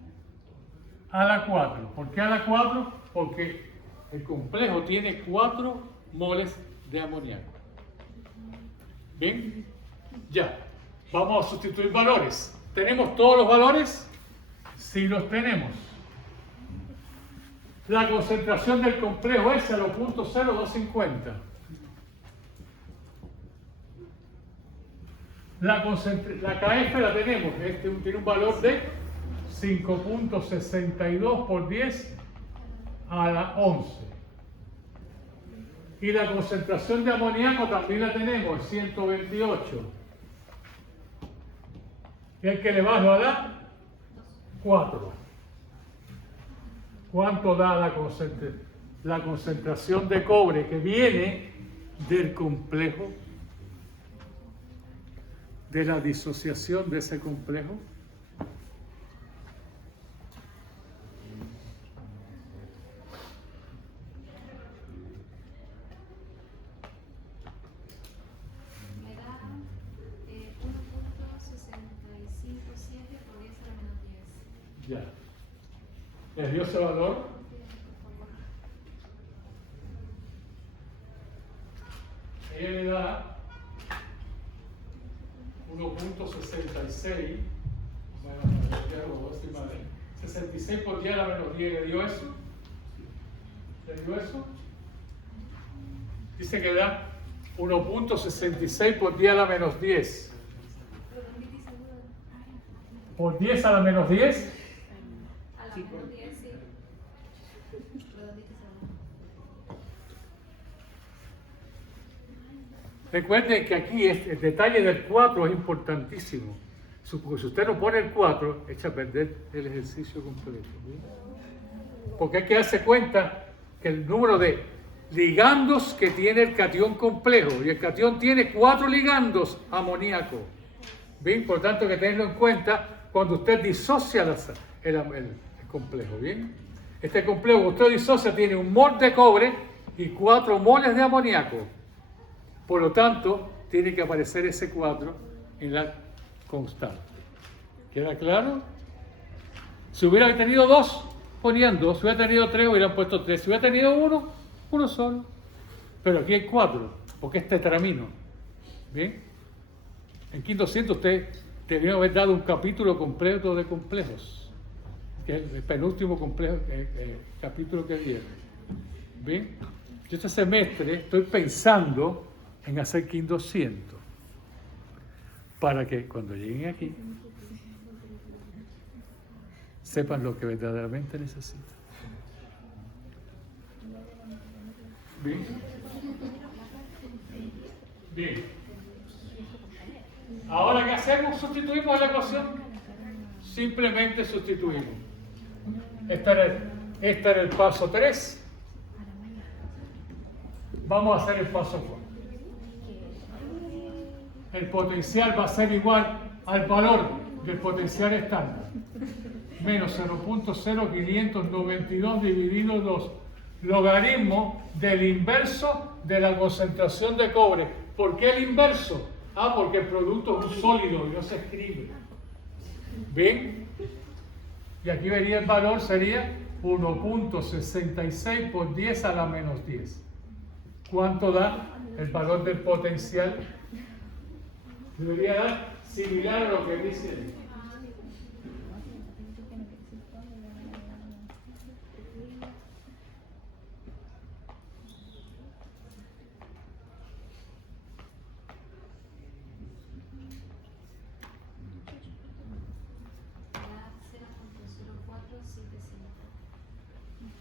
a la 4. ¿Por qué a la 4? Porque el complejo tiene 4 moles de amoníaco. ¿Bien? Ya. Vamos a sustituir valores. ¿Tenemos todos los valores? Sí los tenemos. La concentración del complejo es 0.0250. La KF la tenemos, tiene un valor de 5.62 por 10 a la 11. Y la concentración de amoníaco también la tenemos, 128. Y hay que elevarlo a la 4. ¿Cuánto da la concentración de cobre que viene del complejo? De la disociación de ese complejo. Me da 1.657 por 10 a la menos 10. Ya. ¿Les dio ese valor? Ella le da 1.66, bueno, 66 por 10 a la menos 10, ¿le dio eso? ¿Le dio eso? Dice que da 1.66 por 10 a la menos 10. ¿Por 10 a la menos 10? A la menos 10, sí. Recuerden que aquí el detalle del 4 es importantísimo. Porque si usted no pone el 4, echa a perder el ejercicio completo. ¿Sí? Porque hay que darse cuenta que el número de ligandos que tiene el catión complejo, y el catión tiene 4 ligandos amoníaco. Bien, por tanto hay que tenerlo en cuenta cuando usted disocia el complejo. Bien, este complejo que usted disocia tiene 1 mol de cobre y 4 moles de amoníaco. Por lo tanto, tiene que aparecer ese 4 en la constante. ¿Queda claro? Si hubiera tenido 2, ponían 2. Si hubiera tenido 3, hubieran puesto 3. Si hubiera tenido 1, 1 solo. Pero aquí hay 4, porque es tetramino. ¿Bien? En 500 usted debió haber dado un capítulo completo de complejos, que es el penúltimo capítulo que viene. ¿Bien? Yo este semestre estoy pensando en hacer 500 para que cuando lleguen aquí sepan lo que verdaderamente necesitan. Bien. Bien. Ahora, ¿qué hacemos? Sustituimos la ecuación. Simplemente sustituimos. Este era el paso 3. Vamos a hacer el paso 4. El potencial va a ser igual al valor del potencial estándar, menos 0.0592 dividido 2, logaritmo del inverso de la concentración de cobre. ¿Por qué el inverso? Porque el producto es un sólido y no se escribe. ¿Ven? Y aquí vería el valor, sería 1.66 por 10 a la menos 10. ¿Cuánto da el valor del potencial? Debería dar similar a lo que dice ahí.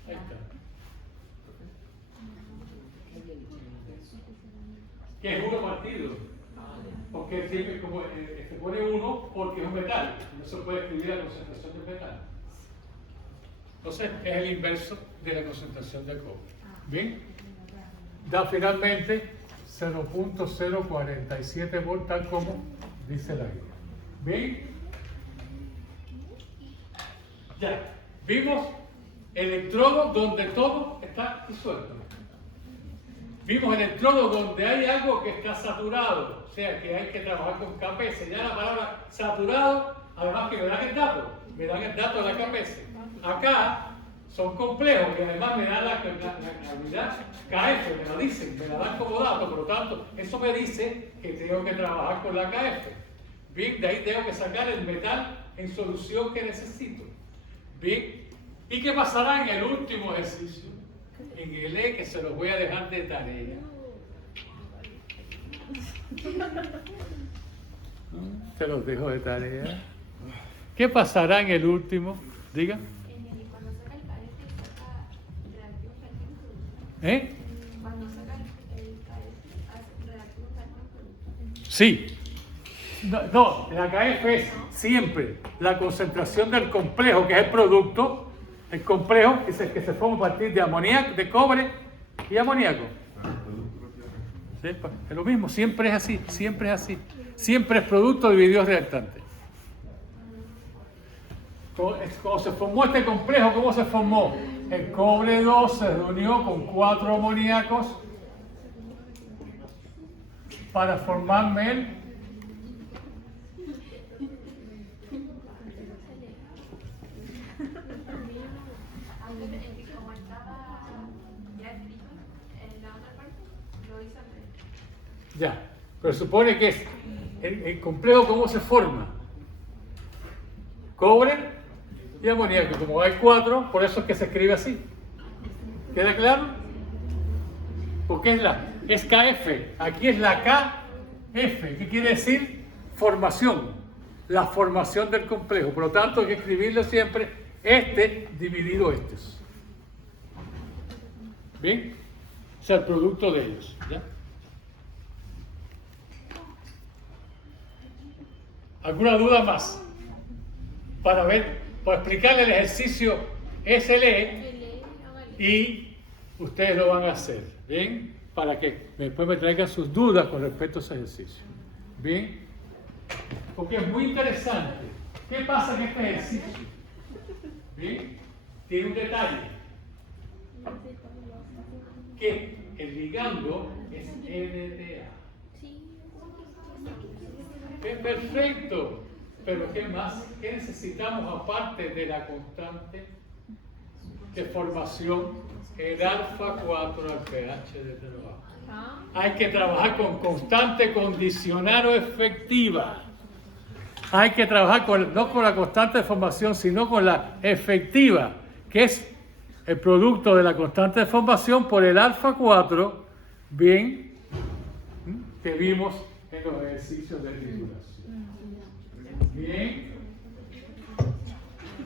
Ahí está. Que es 1 partido. Porque siempre como se pone 1 porque es un metal. No se puede escribir la concentración del metal. Entonces es el inverso de la concentración de cobre. ¿Bien? Da finalmente 0.047 volt, tal como dice la guía. ¿Bien? Ya. Vimos electrodo donde todo está disuelto. Vimos electrodo donde hay algo que está saturado, sea que hay que trabajar con KPS. Ya la palabra saturado, además que me dan el dato de la KPS. Acá son complejos que además me dan la unidad KF, me la dicen, me la dan como dato, por lo tanto, eso me dice que tengo que trabajar con la KF. Bien, de ahí tengo que sacar el metal en solución que necesito. Bien, ¿y qué pasará en el último ejercicio? En el E, que se los voy a dejar de tarea. Se los dejo de tarea. ¿Qué pasará en el último? Diga. Cuando saca el KF, saca reactivo calcio. ¿Eh? Cuando saca el KF, hace reactivo calcio. Sí. No, la KF es siempre la concentración del complejo, que es el producto, el complejo que se forma a partir de amoníaco, de cobre y amoníaco. ¿Sí? Es lo mismo, siempre es así, siempre es así. Siempre es producto dividido reactante. Cuando se formó este complejo, ¿cómo se formó? El cobre 2 se reunió con 4 amoníacos para formarme el Como estaba ya escrito en la otra parte, lo hice al revés. ya, pero supone que es el complejo, ¿cómo se forma? Cobre y amoníaco. Como hay 4, por eso es que se escribe así. ¿Queda claro? Porque es KF. Aquí es la KF. ¿Qué quiere decir? Formación. La formación del complejo. Por lo tanto, hay que escribirlo siempre este dividido estos. ¿Bien? O sea, el producto de ellos. ¿Ya? ¿Alguna duda más? Para explicarle el ejercicio SLE y ustedes lo van a hacer, ¿bien? Para que después me traigan sus dudas con respecto a ese ejercicio, ¿bien? Porque es muy interesante. ¿Qué pasa en este ejercicio? ¿Bien? Tiene un detalle, que el ligando es NDA. Es perfecto. Pero ¿qué más? ¿Qué necesitamos aparte de la constante de formación? El alfa 4 al pH de trabajo. Hay que trabajar con constante condicional o efectiva. Hay que trabajar no con la constante de formación, sino con la efectiva, que es el producto de la constante de formación por el alfa 4, bien, que vimos en los ejercicios de titulación. Bien.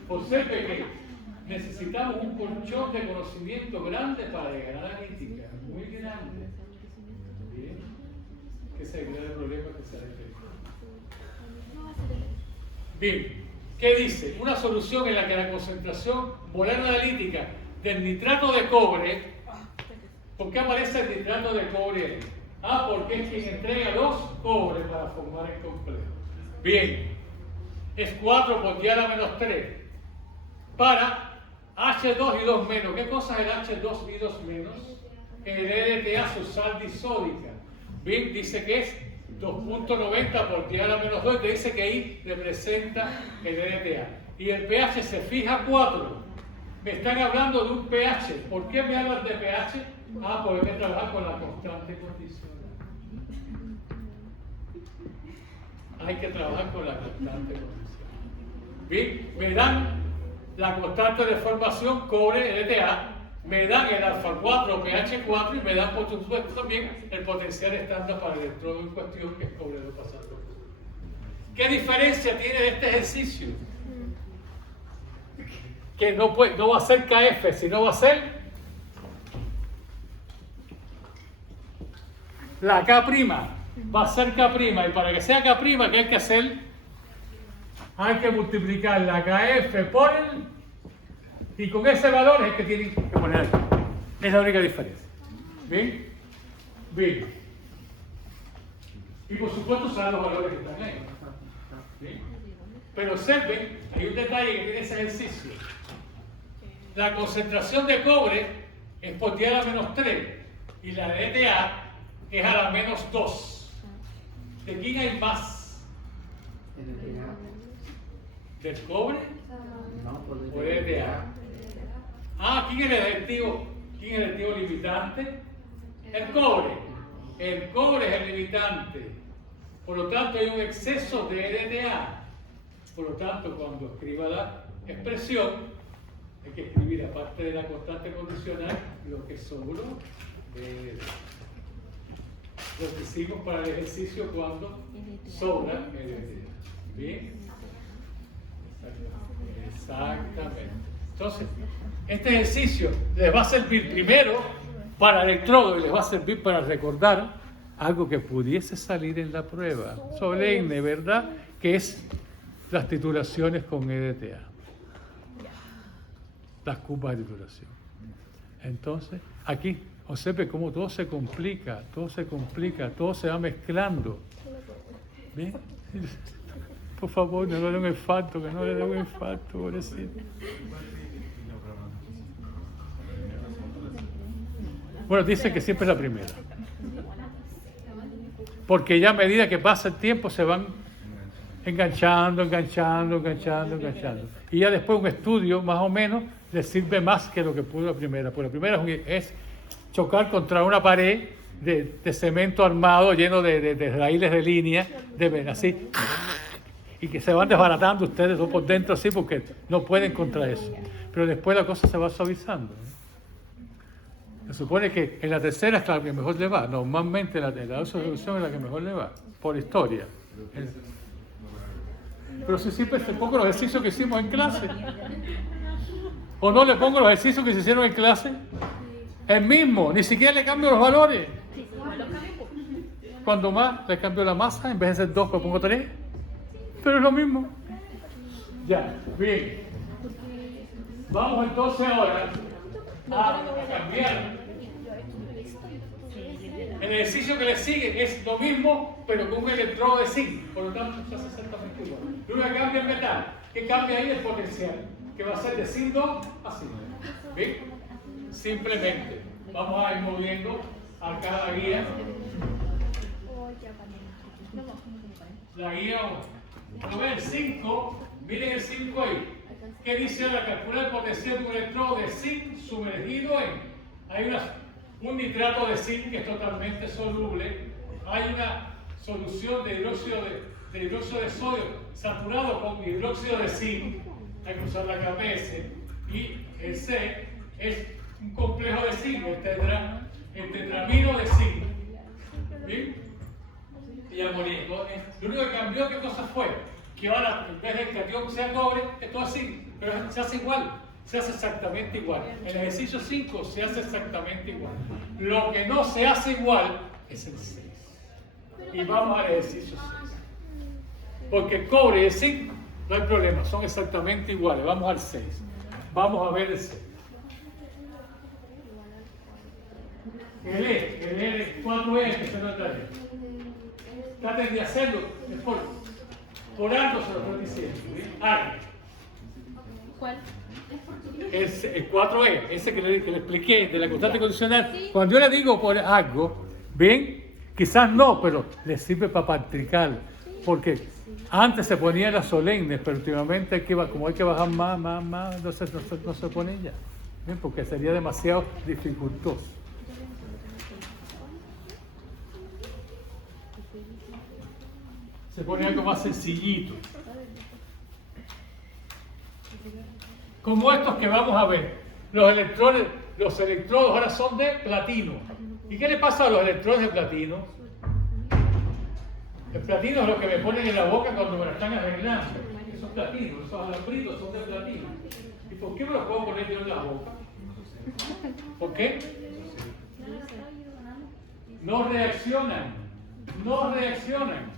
Observe que necesitamos un colchón de conocimiento grande para llegar a la analítica, muy grande. Bien. Que se agrega el problema que se refiere. Bien. ¿Qué dice? Una solución en la que la concentración molar analítica del nitrato de cobre. ¿Por qué aparece el nitrato de cobre ahí? Porque es quien entrega los cobres para formar el complejo. Bien. Es 4 por 10 a la menos 3 para H2 y 2 menos. ¿Qué cosa es el H2 y 2 menos? El LTA, su sal disódica. Bien, dice que es 2.90 por 10 a la menos 2, te dice que ahí representa el LTA. Y el pH se fija a 4. Me están hablando de un pH. ¿Por qué me hablan de pH? Porque hay que trabajar con la constante condicional. Hay que trabajar con la constante condicional. Bien, me dan la constante de formación cobre LTA, me dan el alfa 4 pH 4 y me dan por supuesto también el potencial estándar para el electrodo en cuestión, que es cobre 2 pasando. ¿Qué diferencia tiene de este ejercicio? Que no va a ser KF, sino va a ser la K'. Va a ser K', y para que sea K', ¿qué hay que hacer? Hay que multiplicar la KF por el, y con ese valor es que tienen que poner aquí. Es la única diferencia. ¿Bien? Bien. Y por supuesto serán los valores que están ahí. ¿Bien? Pero observen, hay un detalle que tiene ese ejercicio. La concentración de cobre es por 10 a la menos 3 y la de LTA es a la menos 2. ¿De quién hay más? ¿Del cobre o del DA? Ah, ¿quién es el activo? ¿Quién es el activo limitante? El cobre. El cobre es el limitante. Por lo tanto, hay un exceso de LDA. Por lo tanto, cuando escriba la expresión, hay que escribir, aparte de la constante condicional, lo que sobró de LDA. Lo que hicimos para el ejercicio cuando sobra LDA. ¿Bien? Exactamente. Entonces, este ejercicio les va a servir primero para electrodo y les va a servir para recordar algo que pudiese salir en la prueba solemne, ¿verdad? Que es las titulaciones con EDTA. Las curvas de titulación. Entonces, aquí, observe cómo todo se complica, todo se va mezclando. ¿Bien? Por favor, no le den un infarto, que no le den un infarto, pobrecito. Bueno, dice que siempre es la primera. Porque ya a medida que pasa el tiempo se van enganchando. Y ya después un estudio, más o menos, les sirve más que lo que pudo la primera. Porque la primera es chocar contra una pared de cemento armado lleno de raíles de línea, así, y que se van desbaratando ustedes dos por dentro así porque no pueden contra eso. Pero después la cosa se va suavizando. Se supone que en la tercera es la que mejor le va. Normalmente la resolución es la que mejor le va, por historia. Pero si siempre te pongo los ejercicios que hicimos en clase, o no le pongo los ejercicios que se hicieron en clase, el mismo, ni siquiera le cambio los valores. Cuando más le cambio la masa, en vez de ser 2, pues pongo 3, pero es lo mismo. Ya, bien. Vamos entonces ahora a cambiar. El ejercicio que le sigue es lo mismo, pero con un electrodo de zinc. Por lo tanto, se hace exactamente igual. Luego cambia el metal. ¿Qué cambia ahí? El potencial. Que va a ser de zinc 2 a zinc. ¿Bien? Simplemente vamos a ir moviendo a cada guía. La guía 1. Cuando ven el 5, miren el 5 ahí. ¿Qué dice ahora? Calcular el potencial de un electrodo de zinc sumergido en. Hay un nitrato de zinc que es totalmente soluble. Hay una solución de hidróxido de sodio saturado con hidróxido de zinc. Hay que usar la KPS. Y el C es un complejo de zinc, el tetramino de zinc. ¿Bien? Y amoníaco. Lo único que cambió, ¿qué cosa fue? Que ahora, en vez de que el catión sea cobre, esto es zinc, pero se hace igual. Se hace exactamente igual. En el ejercicio 5 se hace exactamente igual. Lo que no se hace igual es el 6. Y vamos al ejercicio 6. Porque el cobre y el zinc, no hay problema, son exactamente iguales. Vamos al 6. Vamos a ver el 6. El 4E que se nota ahí. Traten de hacerlo después. Por algo se lo estoy diciendo. Algo. ¿Cuál? El 4E, ese que le expliqué de la constante condicional. Cuando yo le digo por algo, ¿ven? Quizás no, pero le sirve para practicar. Porque antes se ponían las solemnes, pero últimamente como hay que bajar más, no se pone ya. ¿Ven? Porque sería demasiado dificultoso. Se pone algo más sencillito. Como estos que vamos a ver. Los electrodos ahora son de platino. ¿Y qué le pasa a los electrodos de platino? El platino es lo que me ponen en la boca cuando me la están arreglando. Esos platinos, esos alambritos son de platino. ¿Y por qué me los puedo poner yo en la boca? ¿Por qué? No reaccionan. No reaccionan.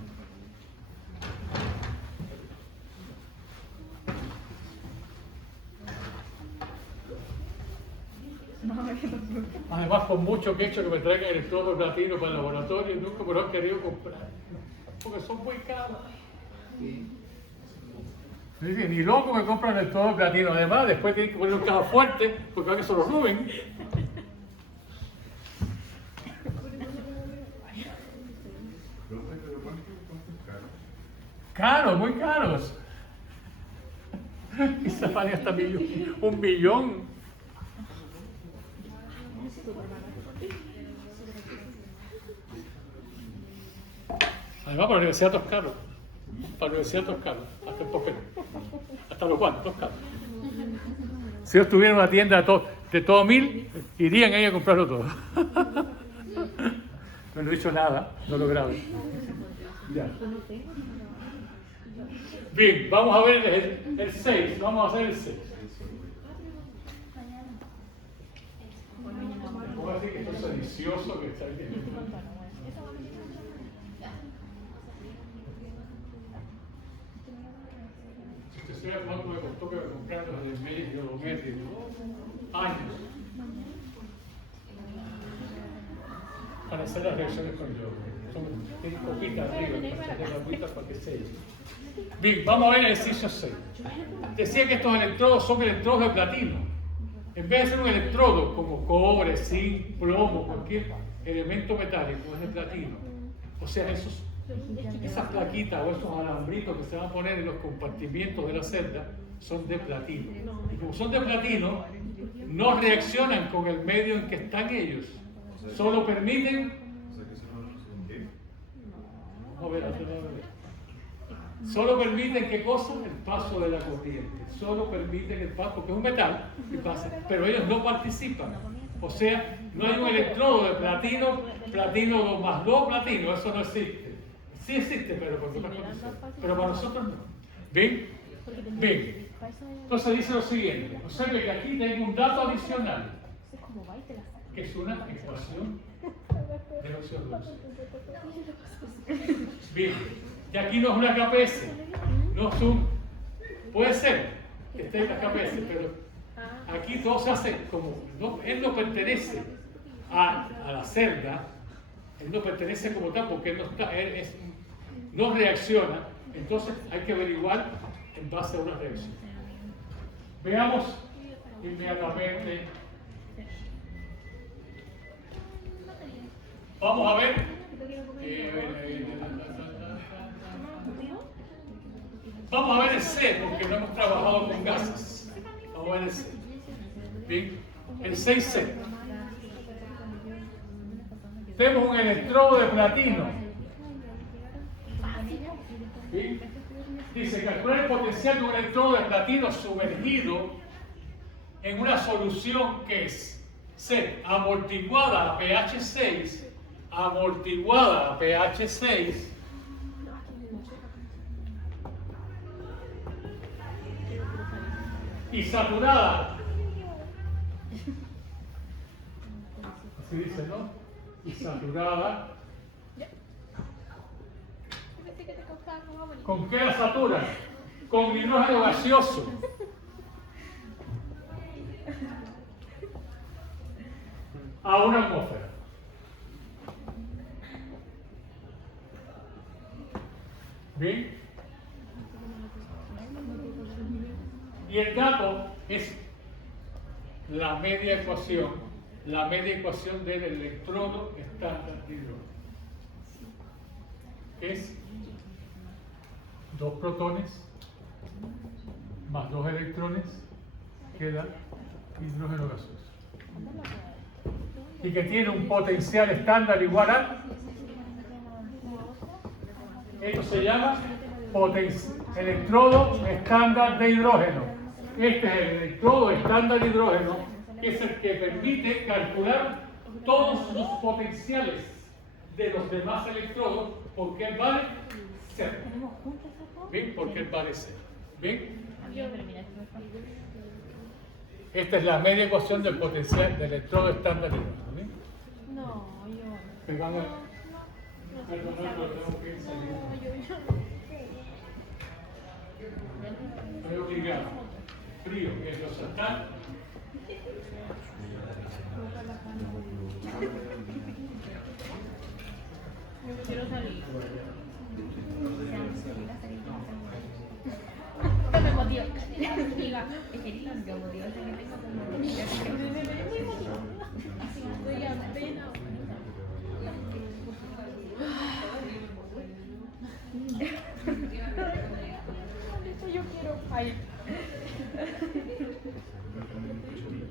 Además, por mucho que he hecho que me traigan electrodo de platino para el laboratorio, nunca me lo han querido comprar. Porque son muy caros. Ni loco me compran electrodo de platino. Además, después tienen que poner un caja fuerte porque van que se lo roben. Caros, muy caros. Quizás vale hasta un millón. Además, para la universidad todo es caro. Para la universidad todo es caro. Hasta el papel. Hasta los guantes, todo es caro. Si ellos tuvieran una tienda de todo 1000, irían ahí a comprarlo todo. No he dicho nada, no lo grabo. Ya. Bien, vamos a ver el 6. Vamos a hacer el 6. Voy a decir que esto es delicioso que está bien. Si usted sabe cuánto me costó que me compraran los de medio métrico, años, para hacer las reacciones con yodo. Tienen copitas arriba, para hacer las copitas para que se echen. Bien, vamos a ver el ejercicio 6. Decía que estos electrodos son electrodos de platino. En vez de ser un electrodo como cobre, zinc, plomo, cualquier elemento metálico, es de platino. O sea, esas plaquitas o esos alambritos que se van a poner en los compartimientos de la celda son de platino. Y como son de platino, no reaccionan con el medio en que están ellos. Solo permiten... Vamos a ver, solo permiten, ¿qué cosa? El paso de la corriente. Solo permiten el paso, porque es un metal, que pasa, pero ellos no participan. O sea, no hay un electrodo de platino, platino 2 más 2 platino, eso no existe. Sí existe, pero por otras condiciones. Pero para nosotros no. ¿Ven? Ven. Entonces dice lo siguiente. Observe que aquí tengo un dato adicional, que es una ecuación de CO2. Bien. Y aquí no es una KPS, no es un... Puede ser que esté en la KPS, pero aquí todo se hace como... él no pertenece a la celda, él no pertenece como tal porque él no reacciona, entonces hay que averiguar en base a una reacción. Veamos inmediatamente. Vamos a ver. Vamos a ver el C, porque no hemos trabajado con gases. Vamos a ver el C. Bien, el 6C. Tenemos un electrodo de platino. Bien. Dice, calcular el potencial de un electrodo de platino sumergido en una solución que es C, amortiguada a pH 6, amortiguada a pH 6, y saturada, así dice, ¿no? Y saturada. ¿Con qué la saturan? Con hidrógeno gaseoso. A una atmósfera. ¿Bien? Y el dato es la media ecuación del electrodo estándar de hidrógeno. Es 2 protones más 2 electrones que da hidrógeno gaseoso. Y que tiene un potencial estándar igual a... Esto se llama electrodo estándar de hidrógeno. Este es el electrodo estándar de hidrógeno, que es el que permite calcular todos los potenciales de los demás electrodos, porque él vale 0. ¿Bien? Porque él vale 0. ¿Bien? Esta es la media ecuación del potencial del electrodo estándar de hidrógeno. ¿Bien? No, yo. Me van a... Perdón, pero tengo que salir. Estoy obligado. Frío, que es lo saltar. Yo quiero salir. Me motiva. Diga, es que tanto motivación que tengo como estoy apenas. Ay.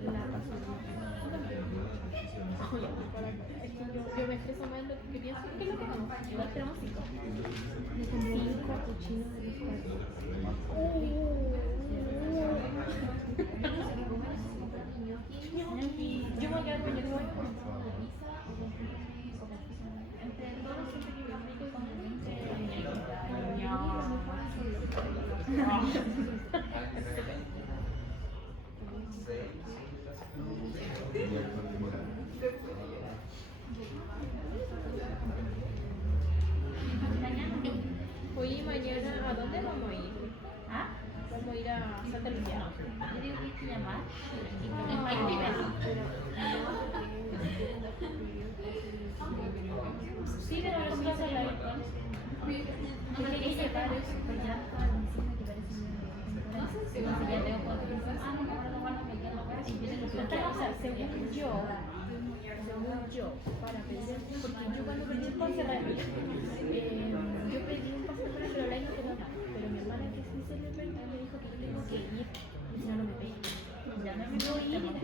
La pasó. Yo me estreso más de lo que pienso. ¿Qué es lo que vamos? Igual tenemos 5. Me compré un capuchino de los Yo me voy a quedar con el huevo. Entre todos siempre que me rico con Oye, mañana, ¿a dónde vamos a ir? ¿Ah? Vamos a ir a Santa Lucía. Yo digo que hay que llamar y sí, pero lo voy a hacer la virtual. No me quería llevar eso, porque ya me estaban diciendo que parece muy entonces ya tengo 4 personas. Ah, no, bueno, me quedo acá. Y vienen los otros. O sea, según yo, para pedir, porque yo cuando pedí el pase yo pedí un pase pero la no quedó nada. Pero mi hermana que sí se le perdió me dijo que yo tengo que ir, y si no, no me pedí. Ya no me Yo voy ir y dejar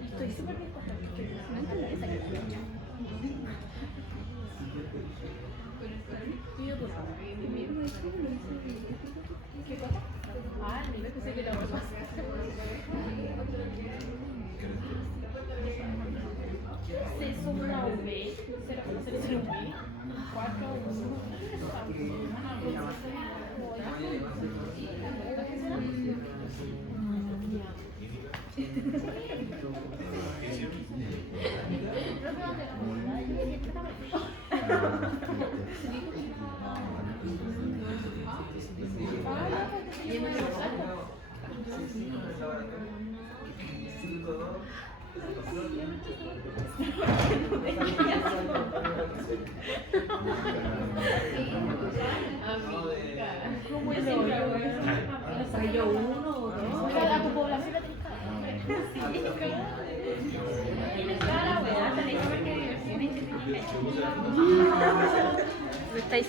y estoy súper bien contenta, que no entiendo esa que pido por favor. ¿Qué cosa? Ah, ni me pensé que era otra. Se suma V, 0,001, 4, ¿Cómo es el yo 1 o 2? a tu población la tenés Tiene cara, weá, hasta le dije que diversiones que tenía. Me estáis